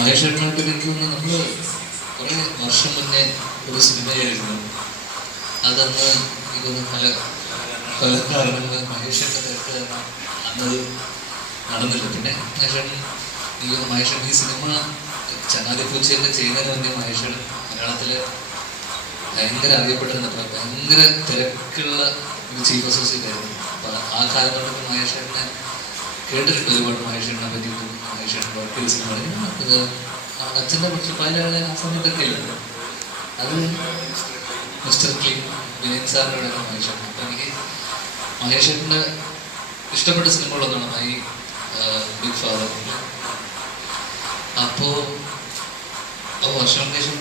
മഹേഷേട്ടനായിട്ട് എനിക്ക് തോന്നുന്നു നമ്മൾ കുറേ വർഷം മുന്നേ ഒരു സിനിമ ചെയ്തിരുന്നു. അതന്ന് എനിക്കൊന്ന് പല കാരണങ്ങൾ മഹേഷേട്ടൻ്റെ തിരക്ക് കാരണം അന്നത് നടന്നില്ല. പിന്നെ മഹേഷേട്ടൻ എനിക്ക് മഹേഷേട്ടൻ ഈ സിനിമ ചങ്ങാതിപ്പൂച്ചയൊക്കെ ചെയ്യുന്നതിന് മുന്നേ മഹേഷേട്ടൻ മലയാളത്തിലെ ഭയങ്കര അറിയപ്പെട്ടിരുന്നപ്പോൾ ഭയങ്കര തിരക്കുള്ള ഒരു ചീഫ് അസോസിയേറ്റ് ആയിരുന്നു. അപ്പം ആ കാലം തൊട്ടൊക്കെ മഹേഷേട്ടനെ കേട്ടിട്ടുണ്ട് ഒരുപാട്. മഹേഷേട്ടനെ പറ്റിയിട്ടും മഹേഷേട്ടൻ വർക്ക് ചെയ്ത സിനിമ ഇത് അച്ഛൻ്റെ പക്ഷെ പല ആ സമയത്തൊക്കെ ഇല്ല. അത് മിസ്റ്റർ ക്ലീൻ വിനയൻ സാറിൻ്റെ മഹേഷേട്ടൻ. അപ്പം എനിക്ക് മഹേഷേട്ടൻ്റെ ഇഷ്ടപ്പെട്ട സിനിമകളൊന്നാണ് മൈ ബിഗ് ഫാദർ. അപ്പോൾ വർഷങ്ങൾക്ക് ശേഷം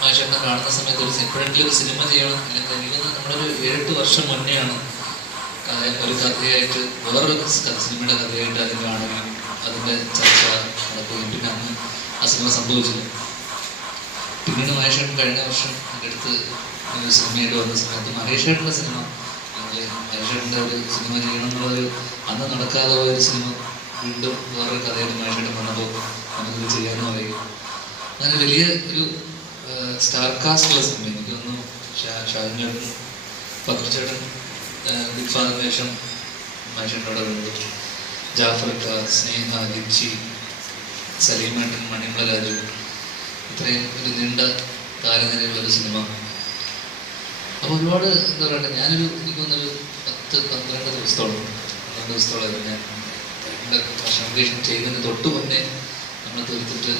മഹേഷേട്ടനെ കാണുന്ന സമയത്ത് എപ്പോഴെങ്കിലും ഒരു സിനിമ ചെയ്യണം, അല്ലെങ്കിൽ എനിക്ക് നമ്മളൊരു 7-8 വർഷം മുന്നെയാണ് ഒരു കഥയായിട്ട് വേറൊരു സിനിമയുടെ കഥയായിട്ട് അത് കാണുകയും അതിൻ്റെ ചർച്ച നടക്കുകയും പിന്നെ അന്ന് ആ സിനിമ സംഭവിച്ചില്ല. പിന്നീട് മഹേഷേട്ടൻ കഴിഞ്ഞ വർഷം എൻ്റെ അടുത്ത് ഒരു സിനിമയായിട്ട് വന്ന സമയത്ത് മഹേഷേട്ടൻ്റെ സിനിമ അല്ലെങ്കിൽ മഹേഷേട്ടൻ്റെ ഒരു സിനിമ ചെയ്യണം എന്നുള്ളൊരു അന്ന് നടക്കാതെ പോയൊരു സിനിമ വീണ്ടും വേറൊരു കഥയായിട്ട് മഹേഷേട്ടൻ വന്നപ്പോൾ നമുക്കിത് ചെയ്യാമെന്ന് പറയുക. അങ്ങനെ വലിയ ഒരു സ്റ്റാർ കാസ്റ്റുള്ള സിനിമ എനിക്ക് തോന്നുന്നു. ഷാജൻ ചേട്ടൻ, പക്രു ചേട്ടൻ ബിഗ് ഫാദറിന് ശേഷം മഹേഷേട്ടനോട് വരുന്നത്, ജാഫർ ഇക്ക, സ്നേഹ, ലിച്ചി, സലീമേട്ടൻ, മണിമല രാജു, ഇത്രയും ഒരു നീണ്ട താരനിരയുള്ളൊരു സിനിമ. അപ്പോൾ ഒരുപാട് എന്താ പറയുക, എനിക്ക് തോന്നുന്നൊരു 10-12 ദിവസത്തോളം ഞാൻ എൻ്റെ വർഷം ചെയ്യുന്നതിന് തൊട്ട് മുന്നേ നമ്മൾ തീർത്തിട്ട്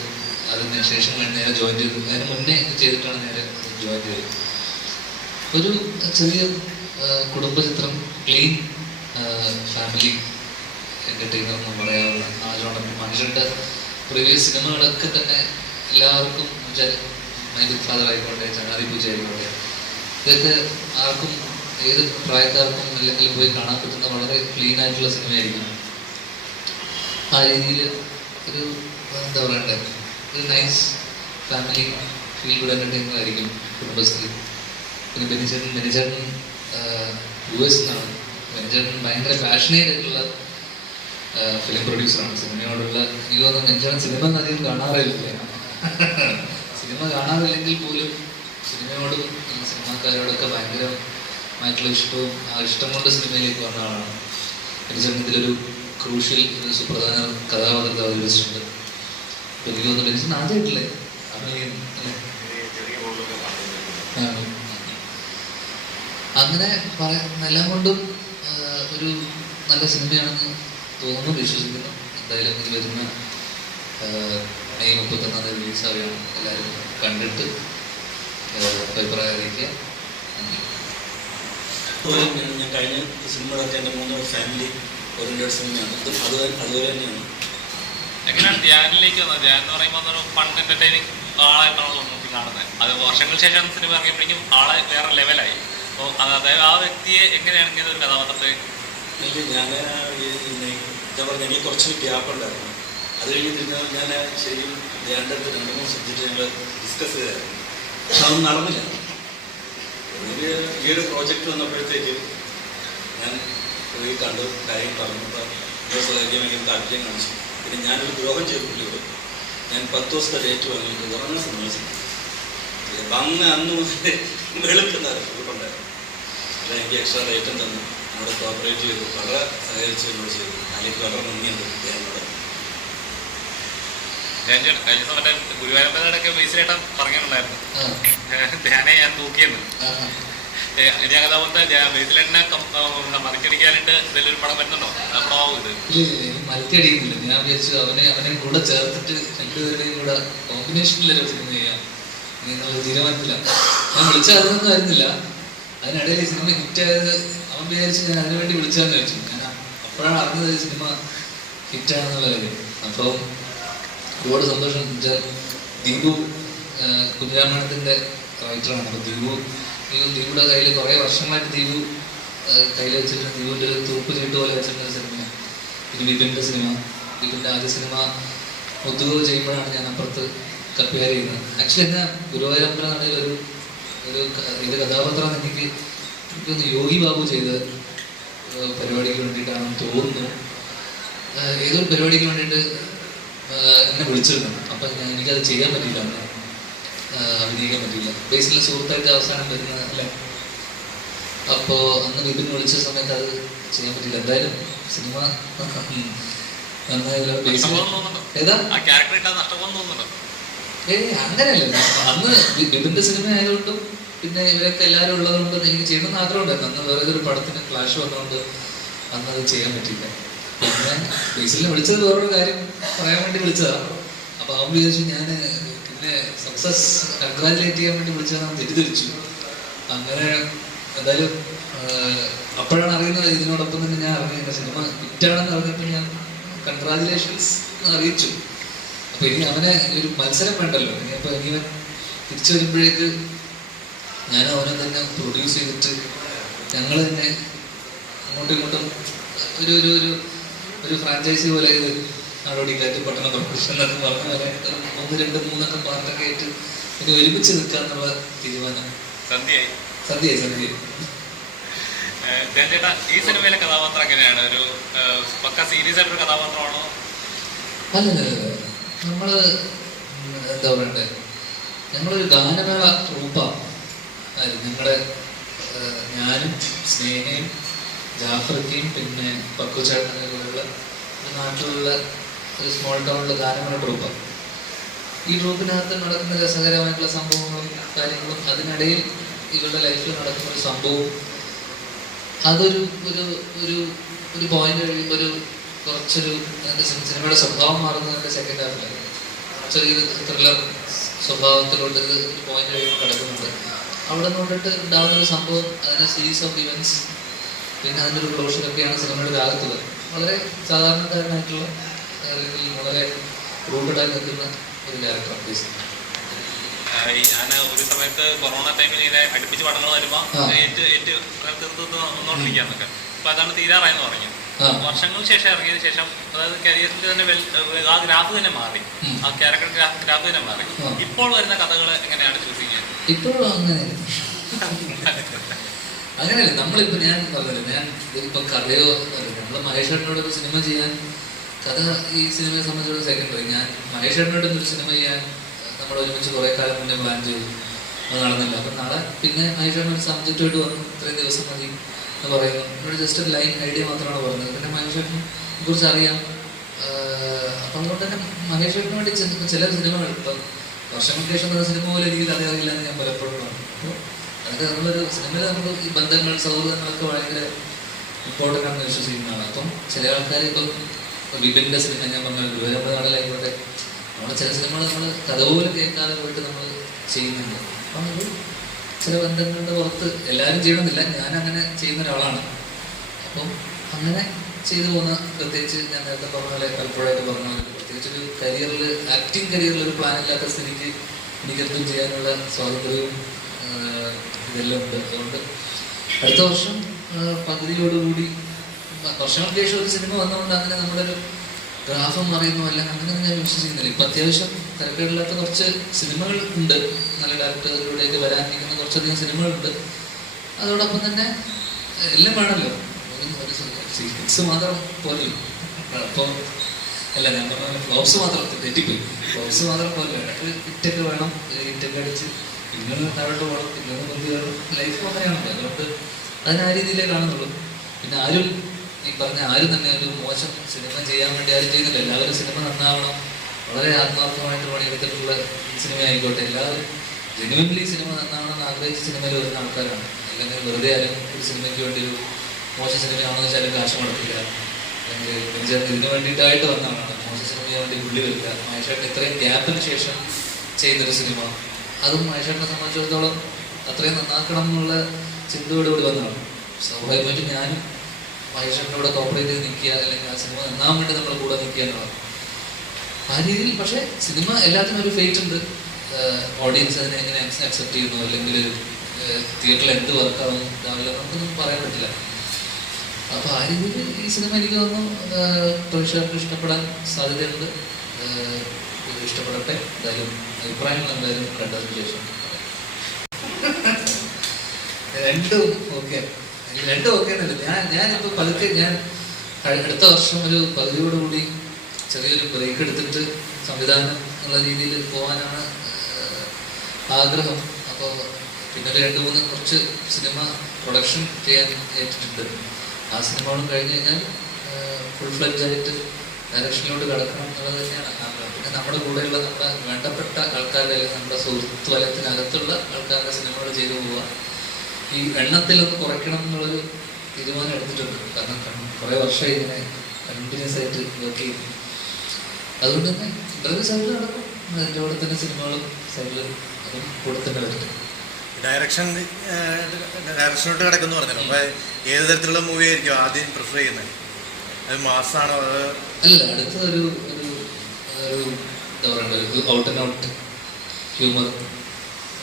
അതിന് ശേഷം നേരെ ജോയിൻ ചെയ്തു. അതിന് മുന്നേ ചെയ്തിട്ടാണ് നേരെ ജോയിൻ ചെയ്തത്. ഒരു ചെറിയ കുടുംബചിത്രം, ക്ലീൻ ഫാമിലി എൻ്റർടൈനർ എന്ന് പറയാവുന്ന ആ ജോണർ. മനുഷ്യൻ്റെ പ്രീവിയസ് സിനിമകളൊക്കെ തന്നെ എല്ലാവർക്കും മൈ ബിഗ് ഫാദർ ആയിക്കോട്ടെ, ചങ്ങാതി പൂജ ആയിക്കോട്ടെ, ഇതൊക്കെ ആർക്കും ഏത് പ്രായക്കാർക്കും അല്ലെങ്കിൽ പോയി കാണാൻ പറ്റുന്ന വളരെ ക്ലീൻ ആയിട്ടുള്ള സിനിമയായിരിക്കും. ആ രീതിയിൽ ഒരു എന്താ പറയണ്ടേ, ഒരു nice family feel good entertainer ആയിരിക്കും കുടുംബശ്രീ. പിന്നെ ബെനിച്ചേട്ടൻ US എന്നാണ്. ബെനിച്ചേട്ടൻ ഭയങ്കര പാഷനേറ്റ് ആയിട്ടുള്ള ഫിലിം പ്രൊഡ്യൂസറാണ്. സിനിമയോടുള്ള എനിക്ക് തോന്നുന്നു ബെനിച്ചേട്ടൻ സിനിമ അധികം കാണാറില്ല. സിനിമ കാണാറില്ലെങ്കിൽ പോലും സിനിമയോടും സിനിമാക്കാരോടൊക്കെ ഭയങ്കരമായിട്ടുള്ള ഇഷ്ടവും ആ ഇഷ്ടം കൊണ്ട് സിനിമയിലേക്ക് വന്ന ആളാണ്. ബെനിച്ചേട്ടൻ ഇതിലൊരു ക്രൂഷ്യൽ ഒരു സുപ്രധാന കഥാപാത്രത്തെ അവതരിപ്പിച്ചിട്ടുണ്ട്. എനിക്ക് തോന്നുന്നു ബെനിച്ചേട്ടൻ ആദ്യമായിട്ടില്ലേ അങ്ങനെ എല്ലാം കൊണ്ടും ഒരു നല്ല സിനിമയാണെന്ന് തോന്നുന്നു, വിശ്വസിക്കുന്നു. എന്തായാലും ഇത് വരുന്ന May 31 റിലീസാവുകയാണ്. എല്ലാവരും കണ്ടിട്ട് അഭിപ്രായം അറിയിക്കുക. ഞാൻ കഴിഞ്ഞ സിനിമകളൊക്കെ എൻ്റെ 3 ഫാമിലി ഓറിയൻറ്റഡ് സിനിമയാണ്. അതുപോലെ തന്നെയാണ്. എങ്ങനെയാണ് ധ്യാനിലേക്ക് വന്നത്? ധ്യാൻ എന്ന് പറയുമ്പോൾ ഒരു ഫൺ എൻ്റർടൈനിങ് ആളായിട്ടാണല്ലോ നോക്കി കാണുന്നത്. അത് വർഷങ്ങൾക്ക് ശേഷം സിനിമ ഇറങ്ങിയപ്പോഴേക്കും ആളെ വേറെ ലെവലായി. അപ്പോൾ അതായത് ആ വ്യക്തിയെ എങ്ങനെയാണ് ഇങ്ങനെ ഒരു കഥാപാത്രത്തെ? ഞാൻ പറഞ്ഞ എനിക്ക് കുറച്ച് ഗ്യാപ്പ് ഉണ്ടായിരുന്നു. അത് കഴിഞ്ഞ് പിന്നെ ഞാൻ ശരിക്കും ധ്യാൻ്റെ അടുത്ത് 2-3 സബ്ജക്റ്റ് ഞങ്ങൾ ഡിസ്കസ് ചെയ്തായിരുന്നു. പക്ഷെ അതൊന്നും നടന്നില്ല. ഈ ഒരു പ്രോജക്റ്റ് വന്നപ്പോഴത്തേക്ക് ഞാൻ പോയി കണ്ടു, കാര്യം പറഞ്ഞപ്പോൾ ഭയങ്കര താല്പര്യം കാണിച്ചു. പിന്നെ ഞാനൊരു ദ്രോഹം ചെയ്തു പുള്ളിയോട്. ഞാൻ 10 ദിവസത്തെ ഡേറ്റ് വാങ്ങിയിട്ട് ഉറങ്ങാൻ സമ്മതിച്ചു. അന്ന് വെളുക്കുന്നായിരുന്നു ഉൾക്കൊണ്ടായിരുന്നു. അല്ല, എനിക്ക് എക്സ്ട്രാ ഡേറ്റും തന്നു, എന്നോട് കോപ്പറേറ്റ് ചെയ്തു, വളരെ സഹകരിച്ചു എന്നോട് ചെയ്തു. അല്ലെങ്കിൽ വളരെ നന്ദിയുണ്ട് എന്നോട്. കഴിഞ്ഞ സമയത്ത് ഗുരുവായൂരമ്പലൊക്കെ ബേസിലായിട്ട് പറഞ്ഞിട്ടുണ്ടായിരുന്നു ധ്യാനെ ഞാൻ തൂക്കിയെന്ന്. ഇനി കഥാപാത്രത്തെ ബേസിലെന്നെ മറിച്ചടിക്കാനായിട്ട് ഇതിലൊരു പടം വരുന്നുണ്ടോ? പടമാവും ഇത്? മറിച്ചടിക്കുന്നില്ല. ഞാൻ വിചാരിച്ചു അവനെ കൂടെ ചേർത്തിട്ട് രണ്ടുപേരുടെയും കൂടെ കോമ്പിനേഷനിലൊരു സിനിമ ചെയ്യാം എന്നുള്ള തീരുമാനത്തില്ല. ഞാൻ വിളിച്ചതൊന്നും ആയിരുന്നില്ല. അതിനിടയിൽ ഈ സിനിമ ഹിറ്റായത് അവൻ വിചാരിച്ച് ഞാൻ അതിനുവേണ്ടി വിളിച്ചതെന്ന് വെച്ചു. ഞാൻ അപ്പോഴാണ് അറിഞ്ഞത് ഈ സിനിമ ഹിറ്റാണെന്നുള്ള കാര്യം. അപ്പോൾ ഒരുപാട് സന്തോഷം. ദീപു കുഞ്ഞിരാമായണത്തിൻ്റെ റൈറ്ററാണ്. അപ്പോൾ ദീപുടെ കയ്യിൽ കുറേ വർഷമായിട്ട് ദീപു കയ്യിൽ വെച്ചിട്ട് ദീപുവിൻ്റെ ഒരു തൂപ്പ് ചീട്ട് പോലെ വെച്ചിട്ടുള്ള സിനിമയാണ്. പിന്നെ വിപിൻ്റെ സിനിമ, വിപിൻ്റെ ആദ്യ സിനിമ ഒത്തുകോ ചെയ്യുമ്പോഴാണ് ഞാൻ അപ്പുറത്ത് കപ്പേർ ചെയ്യുന്നത്. ആക്ച്വലി എന്നാൽ ഗുരുവായൂരമ്പലം നടയിൽ ഒരു കഥാപാത്രം എനിക്കൊന്ന് യോഗി ബാബു ചെയ്ത പരിപാടിക്ക് വേണ്ടിയിട്ടാണെന്ന് തോന്നുന്നു. ഏതൊരു പരിപാടിക്ക് വേണ്ടിയിട്ട് എന്നെ വിളിച്ചിരുന്നു. അപ്പം എനിക്കത് ചെയ്യാൻ പറ്റിയില്ല, അന്ന് അഭിനയിക്കാൻ പറ്റിയില്ല. ബേസിലെ സുഹൃത്തായിട്ട് അവസാനം വരുന്നത് അല്ലേ. അപ്പോൾ അന്ന് വിപിൻ വിളിച്ച സമയത്ത് അത് ചെയ്യാൻ പറ്റില്ല. എന്തായാലും സിനിമ നന്നായല്ലോ. ഏതാ അങ്ങനെയല്ല, അന്ന് വിപിന്റെ സിനിമ ആയതുകൊണ്ടും പിന്നെ ഇവരൊക്കെ എല്ലാവരും ഉള്ളതുകൊണ്ട് എനിക്ക് ചെയ്യണമെന്ന് ആഗ്രഹമുണ്ടായിരുന്നു. അന്ന് വേറെ ഒരു പടത്തിന് ഫ്ലാഷ് വന്നതുകൊണ്ട് അന്ന് അത് ചെയ്യാൻ പറ്റിയില്ല. പിന്നെ ബേസിലിനെ വിളിച്ചത് വേറൊരു കാര്യം പറയാൻ വേണ്ടി വിളിച്ചതാണ്. അപ്പൊ അവൻ വിചാരിച്ചു ഞാൻ പിന്നെ സക്സസ് കൺഗ്രാജുലേറ്റ് ചെയ്യാൻ വേണ്ടി വിളിച്ചതാണ്, തെറ്റിദ്ധരിച്ചു. അങ്ങനെ എന്തായാലും അപ്പോഴാണ് അറിയുന്നത്. ഇതിനോടൊപ്പം തന്നെ ഞാൻ അറിഞ്ഞില്ല സിനിമ ഹിറ്റാണെന്ന് അറിഞ്ഞപ്പോൾ ഞാൻ കൺഗ്രാജുലേഷൻസ് അറിയിച്ചു. അപ്പൊ ഇനി അവനെ ഒരു മത്സരം വേണ്ടല്ലോ. ഇനിയപ്പോ ഇനിവൻ തിരിച്ചു വരുമ്പോഴേക്ക് ഞാൻ അവനെ തന്നെ പ്രൊഡ്യൂസ് ചെയ്തിട്ട് ഞങ്ങൾ തന്നെ അങ്ങോട്ടും ഇങ്ങോട്ടും ഒരു ഒരു ഒരു ഒരു ഫ്രാഞ്ചൈസി പോലെ ഇത് നാടോടിക്കാറ്റ് പട്ടണ പ്രൊഡക്ഷൻ എന്നൊക്കെ പറഞ്ഞ പോലെ 1, 2, 3 പാർട്ടൊക്കെ ആയിട്ട് ഇനി ഒരുമിച്ച് നിൽക്കാന്നുള്ള തീരുമാനം. സന്ധ്യയായി. ചേട്ടാ, ഈ സിനിമയിലെ കഥാപാത്രം എങ്ങനെയാണ്? ഒരു പക്ക സീരിയസ് ആയിട്ടൊരു കഥാപാത്രമാണോ? അല്ല, നമ്മള് എന്താ പറയണ്ടേ, ഞങ്ങളൊരു ഗാനമേള ട്രൂപ്പാണ്. ഞങ്ങളുടെ ഞാനും സ്നേഹയും ജാഫർക്കയും പിന്നെ പക്കുചേട്ടനുള്ള നാട്ടിലുള്ള ഒരു സ്മോൾ ടൗണിലെ ഗാനമേള ട്രൂപ്പാണ്. ഈ ട്രൂപ്പിനകത്ത് നടക്കുന്ന രസകരമായിട്ടുള്ള സംഭവങ്ങളും കാര്യങ്ങളും അതിനിടയിൽ ഇവരുടെ ലൈഫിൽ നടക്കുന്ന ഒരു സംഭവം, അതൊരു ഒരു ഒരു ഒരു പോയിന്റ് കഴിയുമ്പോൾ കുറച്ചൊരു സിനിമയുടെ സ്വഭാവം മാറുന്നതിൻ്റെ സെക്കൻഡ് ഹാഫിലാണ്. ചെറിയൊരു ത്രില്ലർ സ്വഭാവത്തിലോട്ട് ഒരു പോയിന്റ് കഴിയുമ്പോൾ കിടക്കുന്നുണ്ട്. അവിടെ നിന്നിട്ട് ഉണ്ടാകുന്നൊരു സംഭവം, അതിൻ്റെ സീരീസ് ഓഫ് ഇവൻറ്റ്സ്, പിന്നെ അതിൻ്റെ ഒരു ക്ലോഷറൊക്കെയാണ് സിനിമയുടെ ഭാഗത്തുള്ളത്. വളരെ സാധാരണക്കാരനായിട്ടുള്ള അല്ലെങ്കിൽ വളരെ റൂട്ടഡായി നിൽക്കുന്ന ഒരു ക്യാരക്ടർ ബേസിൽ. ഞാൻ ഒരു സമയത്ത് കൊറോണ ടൈമിൽ ഇങ്ങനെ അടുപ്പിച്ച് പടങ്ങൾ വരുമ്പോൾ വന്നോണ്ടിരിക്കാന്നൊക്കെ. അപ്പൊ അതാണ് തീരാറായെന്ന് പറഞ്ഞു. വർഷങ്ങൾക്ക് ശേഷം ഇറങ്ങിയതിനു ശേഷം, അതായത് കരിയറിന്റെ തന്നെ ആ ഗ്രാഫ് തന്നെ മാറി, ആ ക്യാരക്ടർ ഗ്രാഫ് തന്നെ മാറി. ഇപ്പോൾ വരുന്ന കഥകൾ എങ്ങനെയാണ് ചൂസ് ചെയ്യുന്നത്? ഇപ്പോഴും അങ്ങനെയല്ല. നമ്മളിപ്പോ ഞാൻ പറഞ്ഞില്ല, ഞാൻ ഇപ്പൊ കഥയോ നമ്മള് മഹേഷേട്ടനോട് ഒരു സിനിമ ചെയ്യാൻ, കഥ ഈ സിനിമയെ സംബന്ധിച്ചോളം സെക്കൻഡറി. ഞാൻ മഹേഷേട്ടനോട് ഒരു സിനിമ ചെയ്യാൻ നമ്മൾ ഒരുമിച്ച് കുറെ കാലം മുന്നേ പ്ലാൻ ചെയ്തു, അത് നടന്നില്ല. അപ്പൊ നാളെ പിന്നെ മഹേഷേട്ടൻ ഒരു സബ്ജക്റ്റുമായിട്ട് വന്നു, ഇത്രയും ദിവസം മതി എന്ന് പറയുന്നു. എന്നോട് ജസ്റ്റ് ഒരു ലൈൻ ഐഡിയ മാത്രമാണ് പറഞ്ഞത്. പിന്നെ മഹേഷേട്ടനെ കുറിച്ച് അറിയാം. അപ്പം അതുകൊണ്ട് തന്നെ മഹേഷേട്ടന് വേണ്ടി ചില സിനിമകൾ, ഇപ്പം വർഷങ്ങൾക്ക് ശേഷം എന്ന സിനിമ പോലെ എനിക്ക് കഥ അറിയില്ല എന്ന് ഞാൻ പലപ്പോഴും പറഞ്ഞു. അപ്പോൾ അതൊക്കെ നമ്മളൊരു സിനിമയിൽ നമ്മൾ ഈ ബന്ധങ്ങൾ, സൗഹൃദങ്ങളൊക്കെ ഭയങ്കര ഇമ്പോർട്ടൻ്റ് ആണെന്ന് വിശ്വസിക്കുന്നതാണ്. അപ്പം ചില ആൾക്കാർ ഇപ്പം വിപിൻ്റെ സിനിമ ഞാൻ പറഞ്ഞ ഗുരുവായൂരമ്പ നാടലായിക്കോട്ടെ, നമ്മുടെ ചില സിനിമകൾ നമ്മൾ കഥ പോലും കേൾക്കാതെ പോയിട്ട് നമ്മൾ ചെയ്യുന്നുണ്ട്. അപ്പം അത് ചില ബന്ധങ്ങളുടെ പുറത്ത് എല്ലാവരും ചെയ്യണമെന്നില്ല, ഞാൻ അങ്ങനെ ചെയ്യുന്ന ഒരാളാണ്. അപ്പം അങ്ങനെ ചെയ്തു പോകുന്ന, പ്രത്യേകിച്ച് ഞാൻ നേരത്തെ പറഞ്ഞ പോലെ പലപ്പോഴായിട്ട് പറഞ്ഞ പോലെ, പ്രത്യേകിച്ച് ഒരു കരിയറിൽ, ആക്ടിങ് കരിയറിൽ ഒരു പ്ലാൻ ഇല്ലാത്ത സ്ഥിതിക്ക് എനിക്കെന്തും ചെയ്യാനുള്ള സ്വാതന്ത്ര്യവും ഇതെല്ലാം ഉണ്ട്. അതുകൊണ്ട് അടുത്ത വർഷം പകുതിയോടുകൂടി, വർഷങ്ങൾക്ക് ശേഷം ഒരു സിനിമ വന്നുകൊണ്ട് അങ്ങനെ നമ്മുടെ ഒരു ഗ്രാഫ് മറിയുന്നു അല്ല, അങ്ങനെയൊന്നും ഞാൻ വിശ്വസിക്കുന്നില്ല. ഇപ്പം അത്യാവശ്യം തിരക്കേടില്ലാത്ത കുറച്ച് സിനിമകൾ ഉണ്ട്, നല്ല ഡയറക്ടറിലൂടെയൊക്കെ വരാനിരിക്കുന്ന കുറച്ചധികം സിനിമകളുണ്ട്. അതോടൊപ്പം തന്നെ എല്ലാം വേണമല്ലോ, ഹിറ്റ്സ് മാത്രം പോലും. അപ്പോൾ അല്ല, ഞാൻ പറഞ്ഞ ഫ്ലോപ്സ് മാത്രം തെറ്റിപ്പോയി. ഫ്ലോപ്സ് മാത്രം പോലെ ഇടയ്ക്ക് ഹിറ്റൊക്കെ വേണം. ഹിറ്റൊക്കെ അടിച്ച് പിന്നൊന്ന് താഴോട്ട് പോകണം, പിന്നൊന്ന് മുന്തി വേണം. ലൈഫ് അങ്ങനെയാണല്ലോ. അതുകൊണ്ട് അതിന് ആ രീതിയിലേ കാണുന്നുള്ളൂ. പിന്നെ ആരും ഈ പറഞ്ഞ ആരും തന്നെ ഒരു മോശം സിനിമ ചെയ്യാൻ വേണ്ടി ആരും ചെയ്യുന്നില്ല. എല്ലാവരും സിനിമ നന്നാവണം, വളരെ ആത്മാർത്ഥമായിട്ട് പണിയെടുത്തിട്ടുള്ള സിനിമ ആയിക്കോട്ടെ, എല്ലാവരും ജെനുവൻലി സിനിമ നന്നാവണമെന്ന് ആഗ്രഹിച്ച സിനിമയിൽ വരുന്ന ആൾക്കാരാണ്. അല്ലെങ്കിൽ വെറുതെ ആരും ഒരു സിനിമയ്ക്ക് വേണ്ടി ഒരു മോശം സിനിമയാണെന്ന് വെച്ചാലും കാശ് മുടക്കില്ല, അല്ലെങ്കിൽ ഇതിന് വേണ്ടിയിട്ടായിട്ട് വന്നതാണ്. മോശം സിനിമയ്ക്ക് വേണ്ടി പുള്ളി വരില്ല. മഹേഷേട്ടൻ ഇത്രയും ഗ്യാപ്പിന് ശേഷം ചെയ്യുന്നൊരു സിനിമ, അതും മഹേഷേട്ടനെ സംബന്ധിച്ചിടത്തോളം അത്രയും നന്നാക്കണം എന്നുള്ള ചിന്തയോടുകൂടി വന്നതാണ്. സ്വാഭാവികമായിട്ടും ഞാനും മഹേഷേട്ടനോട് കോപ്പറേറ്റ് ചെയ്ത് നിൽക്കുക, അല്ലെങ്കിൽ ആ സിനിമ നന്നാൻ വേണ്ടി നമ്മുടെ കൂടെ നിൽക്കുക എന്നുള്ളത് ആ രീതിയിൽ. പക്ഷേ സിനിമ എല്ലാത്തിനും ഒരു ഫേറ്റ് ഉണ്ട്. ഓഡിയൻസ് അതിനെ എങ്ങനെ അക്സെപ്റ്റ് ചെയ്യുന്നു, അല്ലെങ്കിൽ തിയേറ്ററിൽ എന്ത് വർക്കാവും രാവിലെ നമുക്കൊന്നും പറയാൻ പറ്റില്ല. അപ്പോൾ ആ രീതിയിൽ ഈ സിനിമ എനിക്ക് തോന്നുന്നു പ്രേക്ഷകർക്ക് ഇഷ്ടപ്പെടാൻ സാധ്യതയുണ്ട്. ഇഷ്ടപ്പെടട്ടെ. എന്തായാലും അഭിപ്രായങ്ങൾ എന്തായാലും കണ്ടതിന് ശേഷം രണ്ടും ഓക്കെ എന്നല്ല. ഞാനിപ്പോൾ പതുക്കെ ഞാൻ അടുത്ത വർഷം ഒരു പകുതിയോടുകൂടി ചെറിയൊരു ബ്രേക്ക് എടുത്തിട്ട് സംവിധാനം എന്നുള്ള രീതിയിൽ പോകാനാണ് ആഗ്രഹം. അപ്പോൾ പിന്നെ ഒരു 2-3 കുറച്ച് സിനിമ പ്രൊഡക്ഷൻ ചെയ്യാൻ ഏറ്റിട്ടുണ്ട്. ആ സിനിമകളും കഴിഞ്ഞ് കഴിഞ്ഞാൽ ഫുൾ ഫ്ലെഡ്ജായിട്ട് ഡയറക്ഷനിലോട്ട് കിടക്കണം എന്നുള്ളത് തന്നെയാണ് ആഗ്രഹം. പിന്നെ നമ്മുടെ കൂടെയുള്ള നമ്മുടെ വേണ്ടപ്പെട്ട ആൾക്കാരുടെ അല്ലെങ്കിൽ നമ്മുടെ സുഹൃത്ത് വലയത്തിനകത്തുള്ള ആൾക്കാരുടെ സിനിമകൾ ചെയ്തു പോവുക. ഈ എണ്ണത്തിലൊന്ന് കുറയ്ക്കണം എന്നുള്ളൊരു തീരുമാനം എടുത്തിട്ടുണ്ട്. കാരണം കുറേ വർഷം ഇങ്ങനെ കണ്ടിന്യൂസ് ആയിട്ട് വർക്ക് ചെയ്യും. അതുകൊണ്ട് തന്നെ ഇതൊരു സൈഡിൽ നടക്കും, അതിൻ്റെ കൂടെ തന്നെ സിനിമകളും സൈഡിൽ അതും കൂടെ തന്നെ വരും. ഡയറക്ഷനോട്ട് കിടക്കുന്നു പറഞ്ഞല്ലോ. അപ്പൊ ഏത് തരത്തിലുള്ള മൂവി ആയിരിക്കും ആദ്യം പ്രിഫർ ചെയ്യുന്നത്? അത് മാസാണോ? അല്ല, അടുത്തൊരു എന്താ പറയണ്ട, ഒരു ഔട്ട് ആൻഡ് ഔട്ട് ഹ്യൂമർ,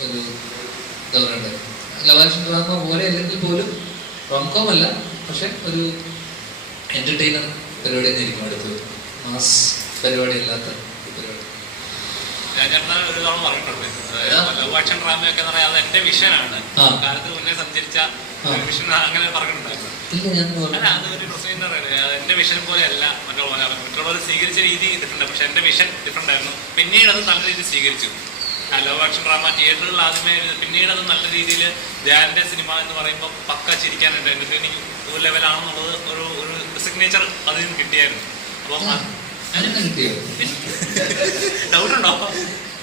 ഒരു എന്താ പറയണ്ട ലവ് ആക്ഷൻ ഡ്രാമ പോലെ അല്ലെങ്കിൽ പോലും റോംകോം അല്ല, പക്ഷെ ഒരു എന്റർടൈനർ പരിപാടി തന്നെ ആയിരിക്കും അടുത്ത്. മാസ് പരിപാടി അല്ലാത്ത പരിപാടി. ഞാൻ ചേട്ടൻ ഒരു തവണ പറഞ്ഞിട്ടുണ്ട്, ലവ് ആക്ഷൻ ഡ്രാമയൊക്കെ പറയാം അത് എന്റെ വിഷനാണ്, കാലത്ത് മുന്നേ സഞ്ചരിച്ച വിഷൻ അങ്ങനെ പറഞ്ഞിട്ടുണ്ടായിരുന്നു. അല്ല, അതൊരു പ്രൊസീജിയർ, എന്റെ വിഷൻ പോലെ അല്ല മറ്റുള്ളവർ സ്വീകരിച്ച രീതി ഡിഫറെന്റ്, പക്ഷെ എന്റെ വിഷൻ ഡിഫറെന്റ് ആയിരുന്നു. പിന്നീട് അത് നല്ല രീതിയിൽ സ്വീകരിച്ചു. ലവ് ആക്ഷൻ ഡ്രാമ തിയേറ്ററുകളിൽ ആദ്യമേ, പിന്നീട് അത് നല്ല രീതിയിൽ ധ്യാന്റെ സിനിമ എന്ന് പറയുമ്പോൾ പക്ക ചിരിക്കാനുണ്ട്, എന്റർടൈനിങ് ഒരു ലെവലാണെന്നുള്ളത് ഒരു സിഗ്നേച്ചർ അതിൽ നിന്ന് കിട്ടിയായിരുന്നു. അപ്പോൾ ഡൗട്ട് ഉണ്ടോ?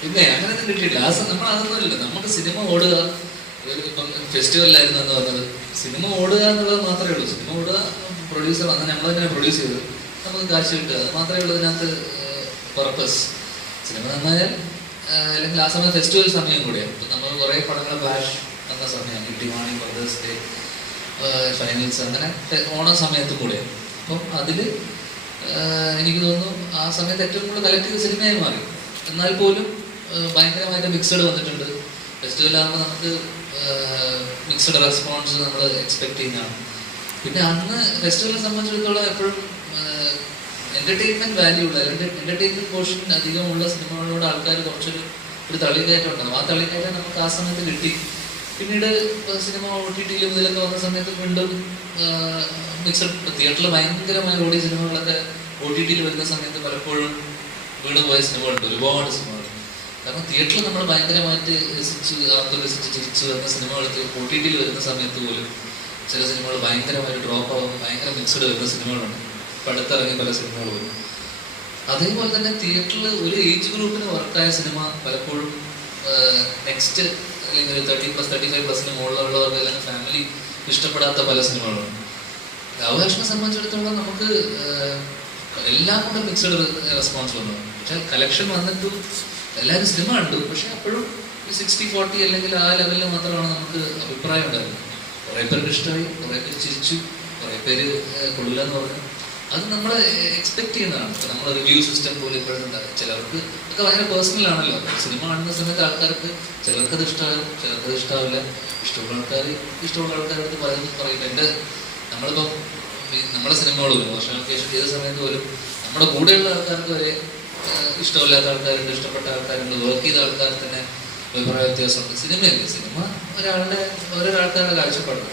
പിന്നെ അങ്ങനെയൊന്നും കിട്ടിയില്ല. നമ്മൾ അതൊന്നുമില്ല, നമുക്ക് സിനിമ ഓടുക. ഇപ്പം ഫെസ്റ്റിവലായിരുന്നു എന്ന് പറഞ്ഞത്, സിനിമ ഓടുക എന്നുള്ളത് മാത്രമേ ഉള്ളൂ. സിനിമ ഓടുക, പ്രൊഡ്യൂസർ അന്ന് നമ്മൾ തന്നെ പ്രൊഡ്യൂസ് ചെയ്ത് നമുക്ക് കാശ് കിട്ടുക, അത് മാത്രമേ ഉള്ളൂ ഇതിനകത്ത് പർപ്പസ്. സിനിമ നന്നായാൽ അല്ലെങ്കിൽ ആ സമയം ഫെസ്റ്റിവൽ സമയം കൂടെയാണ്. ഇപ്പം നമ്മൾ കുറേ പടങ്ങൾ ബാഷ് എന്ന സമയം, കിട്ടിവാണി, ബ്രദേഴ്സ് ഡേ, ഫൈനൽസ്, അങ്ങനെ ഓണം സമയത്തും കൂടെയാണ്. അപ്പം അതിൽ എനിക്ക് തോന്നുന്നു ആ സമയത്ത് ഏറ്റവും കൂടുതൽ കളക്ട് ചെയ്ത സിനിമയായി മാറി. എന്നാൽ പോലും ഭയങ്കരമായിട്ട് മിക്സഡ് വന്നിട്ടുണ്ട്. ഫെസ്റ്റിവലാകുമ്പോൾ നമുക്ക് മിക്സഡ് റെസ്പോൺസ് നമ്മൾ എക്സ്പെക്ട് ചെയ്യുന്നതാണ്. പിന്നെ അന്ന് ഫെസ്റ്റിവലിനെ സംബന്ധിച്ചിടത്തോളം എപ്പോഴും എന്റർടൈൻമെന്റ് വാല്യൂ ഉള്ള, എന്റർടൈൻമെന്റ് പോർഷൻ അധികമുള്ള സിനിമകളോട് ആൾക്കാർ ഒരു തള്ളിക്കയറ്റം ഉണ്ടാകും. ആ തള്ളിക്കയറ്റം നമുക്ക് ആ സമയത്ത് കിട്ടി. പിന്നീട് സിനിമ OTT-യിലും ഇതിലൊക്കെ വന്ന സമയത്ത് വീണ്ടും മിക്സഡ്, തിയേറ്ററിൽ ഭയങ്കരമായ ഓടിയ സിനിമകളൊക്കെ OTT-യിൽ വരുന്ന സമയത്ത് പലപ്പോഴും വീണ് പോയ സിനിമകളുണ്ട്, ഒരുപാട് സിനിമകൾ. കാരണം തിയേറ്ററിൽ നമ്മൾ ഭയങ്കരമായിട്ട് രസിച്ച് ചിരിച്ചു വരുന്ന സിനിമകൾ OTT-യിൽ വരുന്ന സമയത്ത് പോലും ചില സിനിമകൾ ഭയങ്കരമായിട്ട് ഡ്രോപ്പ് ആവും, ഭയങ്കര മിക്സഡ് വരുന്ന സിനിമകളുണ്ട്. ഇപ്പം അടുത്തിറങ്ങിയ പല സിനിമകൾ പോലും. അതേപോലെ തന്നെ തിയേറ്ററിൽ ഒരു ഏജ് ഗ്രൂപ്പിന് വർക്കായ സിനിമ പലപ്പോഴും നെക്സ്റ്റ് അല്ലെങ്കിൽ ഒരു 30+35+ന് മുകളിലുള്ളവർക്ക് അല്ലെങ്കിൽ ഫാമിലി ഇഷ്ടപ്പെടാത്ത പല സിനിമകളുണ്ട്. ലവ് ആക്ഷനെ സംബന്ധിച്ചിടത്തോളം നമുക്ക് എല്ലാം കൂടെ മിക്സഡ് റെസ്പോൺസ് വന്നു. പക്ഷെ കളക്ഷൻ വന്നിട്ടും എല്ലാവരും സിനിമ കണ്ടു, പക്ഷെ അപ്പോഴും 60-40 അല്ലെങ്കിൽ ആ ലെവലിൽ മാത്രമാണ് നമുക്ക് അഭിപ്രായം ഉണ്ടായിരുന്നത്. കുറേ പേർക്ക് ഇഷ്ടമായി, കുറേ പേര് ചിരിച്ചു, കുറേ പേര് കൊള്ളില്ല എന്ന് പറഞ്ഞു. അത് നമ്മൾ എക്സ്പെക്ട് ചെയ്യുന്നതാണ്. ഇപ്പം നമ്മൾ റിവ്യൂ സിസ്റ്റം പോലും ഇപ്പോഴും ഉണ്ടാകും. ചിലർക്ക് ഒക്കെ ഭയങ്കര പേഴ്സണൽ ആണല്ലോ. സിനിമ കാണുന്ന സമയത്ത് ആൾക്കാർക്ക് ചിലർക്കത് ഇഷ്ടമാകും, ചിലർക്കത് ഇഷ്ടമാവില്ല. ഇഷ്ടമുള്ള ആൾക്കാരടുത്ത് പറയില്ല. നമ്മളിപ്പം നമ്മുടെ സിനിമകളും വർഷങ്ങൾക്ക് ശേഷം ചെയ്ത സമയത്ത് പോലും നമ്മുടെ കൂടെയുള്ള ആൾക്കാർക്ക് വരെ ഇഷ്ടമില്ലാത്ത ആൾക്കാരുണ്ട്, ഇഷ്ടപ്പെട്ട ആൾക്കാരുണ്ട്, വർക്ക് ചെയ്ത ആൾക്കാർ തന്നെ അഭിപ്രായ വ്യത്യാസമുണ്ട്. സിനിമയല്ലേ, സിനിമ ഓരോരാൾക്കാരുടെ കാഴ്ചപ്പാടാണ്.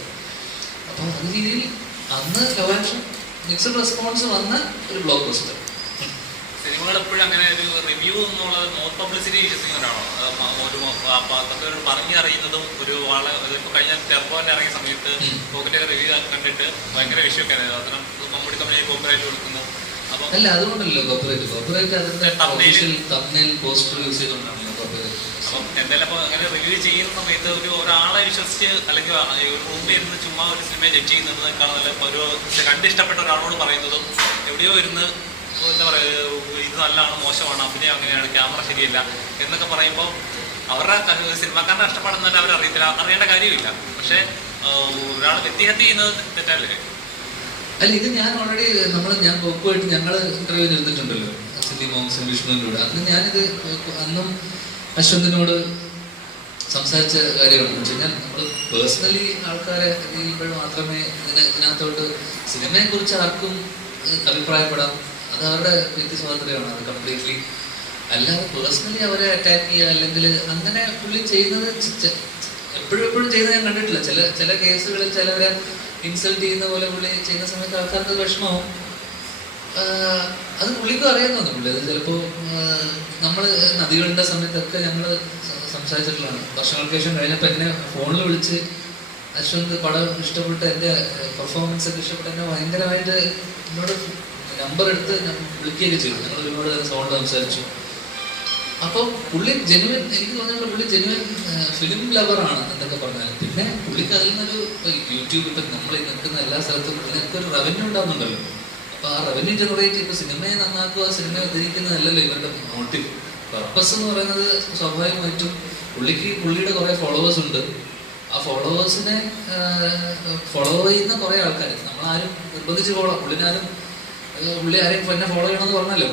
അപ്പം ആ രീതിയിൽ അന്ന് ലവ് ആക്ഷൻ മിക്സഡ് റെസ്പോൺസ് വന്ന ഒരു ബ്ലോക്ക് ബസ്റ്റർ. സിനിമകൾ എപ്പോഴും അങ്ങനെ ഒരു റിവ്യൂ എന്നുള്ളത് മോസ്റ്റ് പബ്ലിസിറ്റി വിശ്വസിക്കുന്നവരാണോ? ഒരു പറഞ്ഞറിയുന്നതും ഒരു ആളെ ഇപ്പോൾ കഴിഞ്ഞ ടെർബോന്റെ ഇറങ്ങിയ സമയത്ത് പോക്കറ്റൊക്കെ റിവ്യൂ കണ്ടിട്ട് ഭയങ്കര വിഷയമൊക്കെ ആയിരുന്നു. അത്തരം കമ്പനി കോപ്പറേറ്റ് കൊടുക്കുന്നു. അല്ല, അതുകൊണ്ടല്ലോ കോപ്പറേറ്റ് അതിന്റെ തമ്മിൽ പോസ്റ്റർ യൂസ് ചെയ്തുകൊണ്ടാണല്ലോ കോപ്പറേറ്റ്. അപ്പം എന്തായാലും അപ്പോൾ അങ്ങനെ റിവ്യൂ ചെയ്യുന്ന സമയത്ത് ഒരാളെ വിശ്വസിച്ച് അല്ലെങ്കിൽ ഒരു റൂമിൽ ഇരുന്ന് ചുമ്മാ ഒരു സിനിമ ജഡ്ജ് ചെയ്യുന്നതിനേക്കാളും നല്ല ഒരു കണ്ടിഷ്ടപ്പെട്ട ഒരാളോട് പറയുന്നതും എവിടെയോ ഇരുന്ന് എന്താ പറയുക, ഇത് നല്ലതാണ്, മോശമാണ്, അഭിനയം അങ്ങനെയാണ്, ക്യാമറ ശരിയല്ല എന്നൊക്കെ പറയുമ്പോൾ അവരുടെ സിനിമാക്കാരനെ കഷ്ടപ്പാടെന്നല്ല അറിയേണ്ട കാര്യമില്ല. പക്ഷെ ഒരാൾ വ്യക്തിഹത്യ ചെയ്യുന്നത് തെറ്റല്ലേ? അല്ല, ഇത് ഞാൻ ഓൾറെഡി ഞാൻ കോപ്പുമായിട്ട് ഞങ്ങൾ ഇന്റർവ്യൂ ചെയ്തിട്ടുണ്ടല്ലോ, സിദ്ധി മോഹൻസിനും വിഷ്ണുവിൻ്റെ കൂടെ. അന്ന് ഞാനിത് അന്നും അശ്വന്തിനോട് സംസാരിച്ച കാര്യമാണെന്ന് വെച്ച് കഴിഞ്ഞാൽ നമ്മൾ പേഴ്സണലി ആൾക്കാരെ അറിയുമ്പോൾ മാത്രമേ ഇതിനകത്തോട്ട് സിനിമയെക്കുറിച്ച് ആർക്കും അഭിപ്രായപ്പെടാം. അത് അവരുടെ വ്യക്തി സ്വാതന്ത്ര്യമാണ്, അത് കംപ്ലീറ്റ്ലി. അല്ലാതെ പേഴ്സണലി അവരെ അറ്റാക്ക് ചെയ്യുക അല്ലെങ്കിൽ അങ്ങനെ പുള്ളി ചെയ്യുന്നത് എപ്പോഴും ചെയ്യുന്നത് ഞാൻ കണ്ടിട്ടില്ല. ചില കേസുകളിൽ ചിലവരെ ഇൻസൾട്ട് ചെയ്യുന്ന പോലെ പുള്ളി ചെയ്യുന്ന സമയത്ത് ആൾക്കാർക്ക് വിഷമവും. അത് പുള്ളിക്കും അറിയാവുന്നതാണ്. പുള്ളി അത് ചിലപ്പോൾ നമ്മൾ നദികളുടെ സമയത്തൊക്കെ ഞങ്ങൾ സംസാരിച്ചിട്ടുള്ളതാണ്. വർഷങ്ങൾക്ക് ശേഷം കഴിഞ്ഞപ്പോൾ എന്നെ ഫോണിൽ വിളിച്ച് അശ്വന്ത് പടം ഇഷ്ടപ്പെട്ട് എൻ്റെ പെർഫോമൻസ് ഒക്കെ ഇഷ്ടപ്പെട്ട് എന്നെ ഭയങ്കരമായിട്ട് എന്നോട് നമ്പർ എടുത്ത് വിളിക്കുകയൊക്കെ ചെയ്തു. ഞങ്ങൾ ഒരുപാട് സൗണ്ട് സംസാരിച്ചു. അപ്പോൾ പുള്ളി ജെനുവൻ, എനിക്ക് തോന്നിയിട്ടുള്ള പുള്ളി ജെനുവൻ ഫിലിം ലവറാണ് എന്നൊക്കെ പറഞ്ഞാൽ. പിന്നെ പുള്ളിക്ക് അതിൽ നിന്നൊരു യൂട്യൂബ് ഇപ്പം നമ്മൾ നിൽക്കുന്ന എല്ലാ സ്ഥലത്തും ഇതിനൊക്കെ ഒരു റവന്യൂ ഉണ്ടാകുന്നുണ്ടല്ലോ. അപ്പോൾ ആ റവന്യൂ ജനറേറ്റ് ഇപ്പോൾ സിനിമയെ നന്നാക്കുക, സിനിമയെ ഉദ്ധരിക്കുന്നതല്ലല്ലോ ഇവരുടെ മോട്ടീവ്. പർപ്പസ് എന്ന് പറയുന്നത് സ്വാഭാവികമായിട്ടും പുള്ളിയുടെ കുറേ ഫോളോവേഴ്സ് ഉണ്ട്. ആ ഫോളോവേഴ്സിനെ ഫോളോ ചെയ്യുന്ന കുറേ ആൾക്കാർ, നമ്മളാരും നിർബന്ധിച്ച് പുള്ളി ആരെയും എന്നെ ഫോളോ ചെയ്യണമെന്ന് പറഞ്ഞല്ലോ.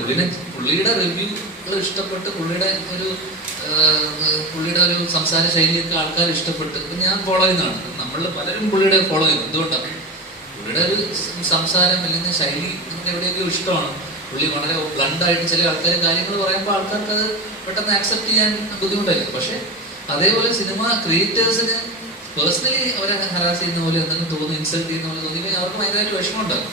പുള്ളിയുടെ റിവ്യൂകൾ ഇഷ്ടപ്പെട്ട് പുള്ളിയുടെ ഒരു സംസാര ശൈലിയൊക്കെ ആൾക്കാർ ഇഷ്ടപ്പെട്ട് ഞാൻ ഫോളോ ചെയ്യുന്നതാണ്. നമ്മളിൽ പലരും പുള്ളിയുടെ ഫോളോ ചെയ്യുന്നു. എന്തുകൊണ്ടാണ്? പുള്ളിയുടെ ഒരു സംസാരം അല്ലെങ്കിൽ ശൈലി നമുക്ക് എവിടെയൊക്കെ ഇഷ്ടമാണ്. പുള്ളി വളരെ ബ്ലണ്ടായിട്ട് ചില ആൾക്കാർ കാര്യങ്ങൾ പറയുമ്പോൾ ആൾക്കാർക്ക് അത് പെട്ടെന്ന് ആക്സെപ്റ്റ് ചെയ്യാൻ ബുദ്ധിമുട്ടായിരിക്കും. പക്ഷെ അതേപോലെ സിനിമ ക്രിയേറ്റേഴ്സിന് പേഴ്സണലി അവരെ ഹരാസ് ചെയ്യുന്ന പോലെ എന്തെങ്കിലും തോന്നുന്നു, ഇൻസൾട്ട് ചെയ്യുന്ന പോലെ തോന്നിയെങ്കിൽ അവർക്ക് ഭയങ്കരമായിട്ട് വിഷമമുണ്ടാകും.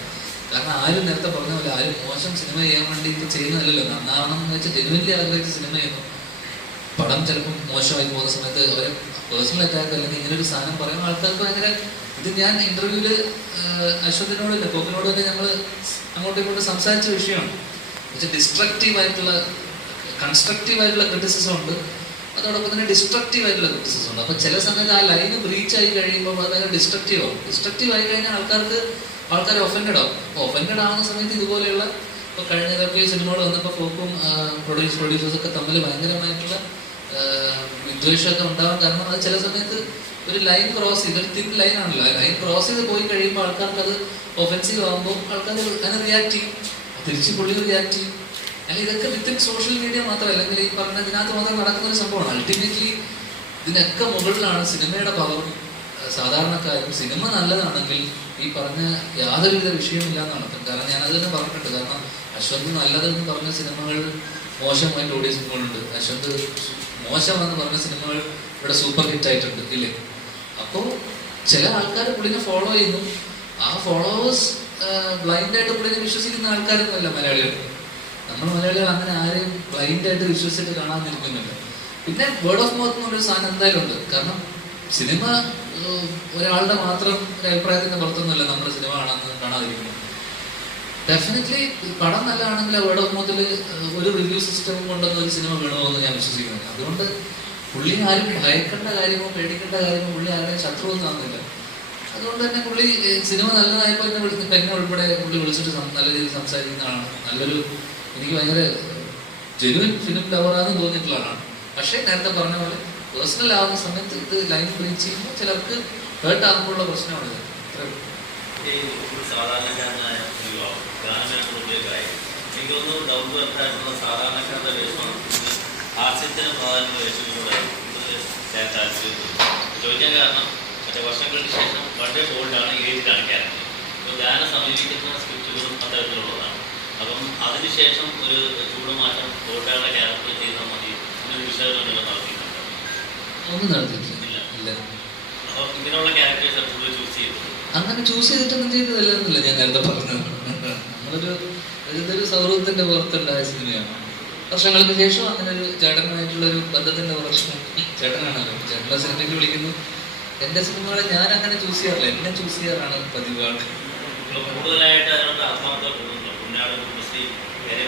കാരണം ആരും നേരത്തെ പറഞ്ഞ പോലെ ആരും മോശം സിനിമ ചെയ്യാൻ വേണ്ടി ഇത് ചെയ്യുന്നതല്ലല്ലോ. നന്നാവണം എന്ന് വെച്ചാൽ ജെനുവൻലി ആഗ്രഹിച്ച് സിനിമ ചെയ്യുന്നു. പടം ചിലപ്പോൾ മോശമായി പോകുന്ന സമയത്ത് അവരെ പേഴ്സണൽ അറ്റാക്ക് അല്ലെങ്കിൽ ഇങ്ങനെ ഒരു സാധനം പറയുന്ന ആൾക്കാർക്ക് ഭയങ്കര ഇത്. ഞാൻ ഇന്റർവ്യൂവിൽ അശ്വതിനോടില്ല കോക്കിനോട് തന്നെ ഞങ്ങൾ അങ്ങോട്ടും ഇങ്ങോട്ടും സംസാരിച്ച വിഷയമാണ്. എന്നുവെച്ചാൽ ഡിസ്ട്രക്റ്റീവായിട്ടുള്ള കൺസ്ട്രക്റ്റീവായിട്ടുള്ള ക്രിറ്റിസിസം ഉണ്ട്, അതോടൊപ്പം തന്നെ ഡിസ്ട്രക്റ്റീവ് ആയിട്ടുള്ള ക്രിറ്റിസിസം ഉണ്ട്. അപ്പോൾ ചില സമയത്ത് ആ ലൈന് ബ്രീച്ച് ആയി കഴിയുമ്പോൾ അത് ഡിസ്ട്രക്റ്റീവ് ആവും. ഡിസ്ട്രക്റ്റീവ് ആയി കഴിഞ്ഞാൽ ആൾക്കാർ ഒഫൻഡഡ് ആവും. അപ്പോൾ ഒഫൻഡഡ് ആവുന്ന സമയത്ത് ഇതുപോലെയുള്ള ഇപ്പോൾ കഴിഞ്ഞ ഇതൊക്കെ സിനിമകൾ വന്നപ്പോൾ ഫോക്കും പ്രൊഡ്യൂസേഴ്സൊക്കെ തമ്മിൽ ഭയങ്കരമായിട്ടുള്ള വിദ്വേഷമൊക്കെ ഉണ്ടാവാൻ കാരണം അത് ചില സമയത്ത് ഒരു ലൈൻ ക്രോസ് ചെയ്ത്, ഒരു തിൻ ലൈനാണല്ലോ, ലൈൻ ക്രോസ് ചെയ്ത് പോയി കഴിയുമ്പോൾ ആൾക്കാർക്ക് അത് ഒഫൻസീവ് ആകുമ്പോൾ ആൾക്കാർ അതിനെ റിയാക്ട് ചെയ്യും, തിരിച്ച് പുള്ളി റിയാക്ട് ചെയ്യും. അല്ലെങ്കിൽ ഇതൊക്കെ വിത്തിൻ സോഷ്യൽ മീഡിയ മാത്രമല്ല, അല്ലെങ്കിൽ ഈ പറഞ്ഞ ഇതിനകത്ത് മാത്രം നടക്കുന്ന ഒരു സംഭവമാണ്. അൾട്ടിമേറ്റ്ലി ഇതിനൊക്കെ മുകളിലാണ് സിനിമയുടെ പവറും സാധാരണക്കാരും. സിനിമ നല്ലതാണെങ്കിൽ ഈ പറഞ്ഞ യാതൊരുവിധ വിഷയമില്ല എന്നാണ് അർത്ഥം. കാരണം ഞാനത് തന്നെ പറഞ്ഞിട്ടുണ്ട്. കാരണം അശ്വന്ത് നല്ലതെന്ന് പറഞ്ഞ സിനിമകൾ മോശമായിട്ട് ഓടിയ സിനിമകളുണ്ട്, അശ്വന്ത് മോശമെന്ന് പറഞ്ഞ സിനിമകൾ ഇവിടെ സൂപ്പർ ഹിറ്റ് ആയിട്ടുണ്ട്, ഇല്ലേ? അപ്പോൾ ചില ആൾക്കാർ പുള്ളിനെ ഫോളോ ചെയ്യുന്നു. ആ ഫോളോവേഴ്സ് ബ്ലൈൻഡായിട്ട് പുള്ളിനെ വിശ്വസിക്കുന്ന ആൾക്കാരൊന്നുമല്ല മലയാളികൾ. നമ്മൾ മലയാളികൾ അങ്ങനെ ആരെയും ബ്ലൈൻഡായിട്ട് വിശ്വസിച്ചിട്ട് കാണാതിരിക്കുന്നില്ല. പിന്നെ വേർഡ് ഓഫ് മൗത്ത് എന്നൊരു സാധനം എന്തായാലും ഉണ്ട്. കാരണം സിനിമ ഒരാളുടെ മാത്രം ഒരു അഭിപ്രായത്തിന്റെ പുറത്തൊന്നുമല്ല നമ്മൾ സിനിമ കാണാതിരിക്കുന്നത്. ഡെഫിനറ്റ്ലി പടം നല്ലതാണെങ്കിൽ ആ വേർഡ് ഓഫ് മൗത്തിൽ ഒരു റിവ്യൂ സിസ്റ്റം കൊണ്ടൊന്നും ഒരു സിനിമ വീണമെന്ന് ഞാൻ വിശ്വസിക്കുന്നു. അതുകൊണ്ട് പുള്ളി ആരും ഭയക്കേണ്ട കാര്യമോ പേടിക്കേണ്ട കാര്യമോ പുള്ളി ആരുടെയും ശത്രുവൊന്നും ആകുന്നില്ല. അതുകൊണ്ട് തന്നെ പുള്ളി സിനിമ നല്ലതായപ്പോൾ എന്നെ ഉൾപ്പെടെ പുള്ളി വിളിച്ചിട്ട് നല്ല രീതിയിൽ സംസാരിക്കുന്ന ആളാണ്. എനിക്ക് ഭയങ്കര ജെനുവൻ ഫിലിം ലവറാണെന്ന് തോന്നിയിട്ടുള്ള ആളാണ്. പക്ഷേ നേരത്തെ പറഞ്ഞ പോലെ പേഴ്സണൽ ആവുന്ന സമയത്ത് ഇത് ലൈൻ ബ്രീച്ച് ചെയ്യുമ്പോൾ ചിലർക്ക് ഹേർട്ട് ആകുമ്പോഴുള്ള പ്രശ്നമാണിത്. സാധാരണക്കാരനായ എനിക്കൊന്നും ഡൗൺ ടു എർത്ത് ആയിട്ടുള്ള സാധാരണക്കാരുടെ വേഷമാണ് ഹാസ്യത്തിന് പ്രാധാന്യം വേഷങ്ങളോട് ചോദിക്കാൻ കാരണം മറ്റേ വർഷങ്ങൾക്ക് ശേഷം വളരെ ബോൾഡാണ് എഴുതി കാണിക്കാറുണ്ട്. ഇപ്പോൾ ധ്യാനം സമീപിക്കുന്ന സ്ക്രിപ്റ്റുകളും അത്തരത്തിലുള്ളതാണ്. അപ്പം അതിനുശേഷം ഒരു ചൂടുമാറ്റം ബോൾഡായുടെ ക്യാരക്ടർ ചെയ്താൽ മതി എന്നൊരു വിശകലനം നടത്തിയിട്ടുണ്ട്. ഒന്നും നടത്തിയിട്ടില്ല. അപ്പോൾ ഇങ്ങനെയുള്ള ക്യാരക്ടേഴ്സ് കൂടുതൽ ചൂസ് ചെയ്തു. അങ്ങനെ ചൂസ് ചെയ്തിട്ടൊന്നും ചെയ്തതല്ലെന്നില്ല ഞാൻ നേരത്തെ പറഞ്ഞത്. ഇതൊരു സൗഹൃദത്തിന്റെ പുറത്തുണ്ടായ സിനിമയാണ്. വർഷങ്ങൾക്ക് ശേഷം അങ്ങനെ ഒരു ചേട്ടനുമായിട്ടുള്ളൊരു ബന്ധത്തിന്റെ പുറത്ത്, ചേട്ടനാണല്ലോ, ചേട്ടനെ സിനിമയ്ക്ക് വിളിക്കുന്നു. എൻ്റെ സിനിമകളെ ഞാൻ അങ്ങനെ ചൂസ് ചെയ്യാറില്ല, എന്നെ ചൂസ് ചെയ്യാറാണ് പതിവാണ്.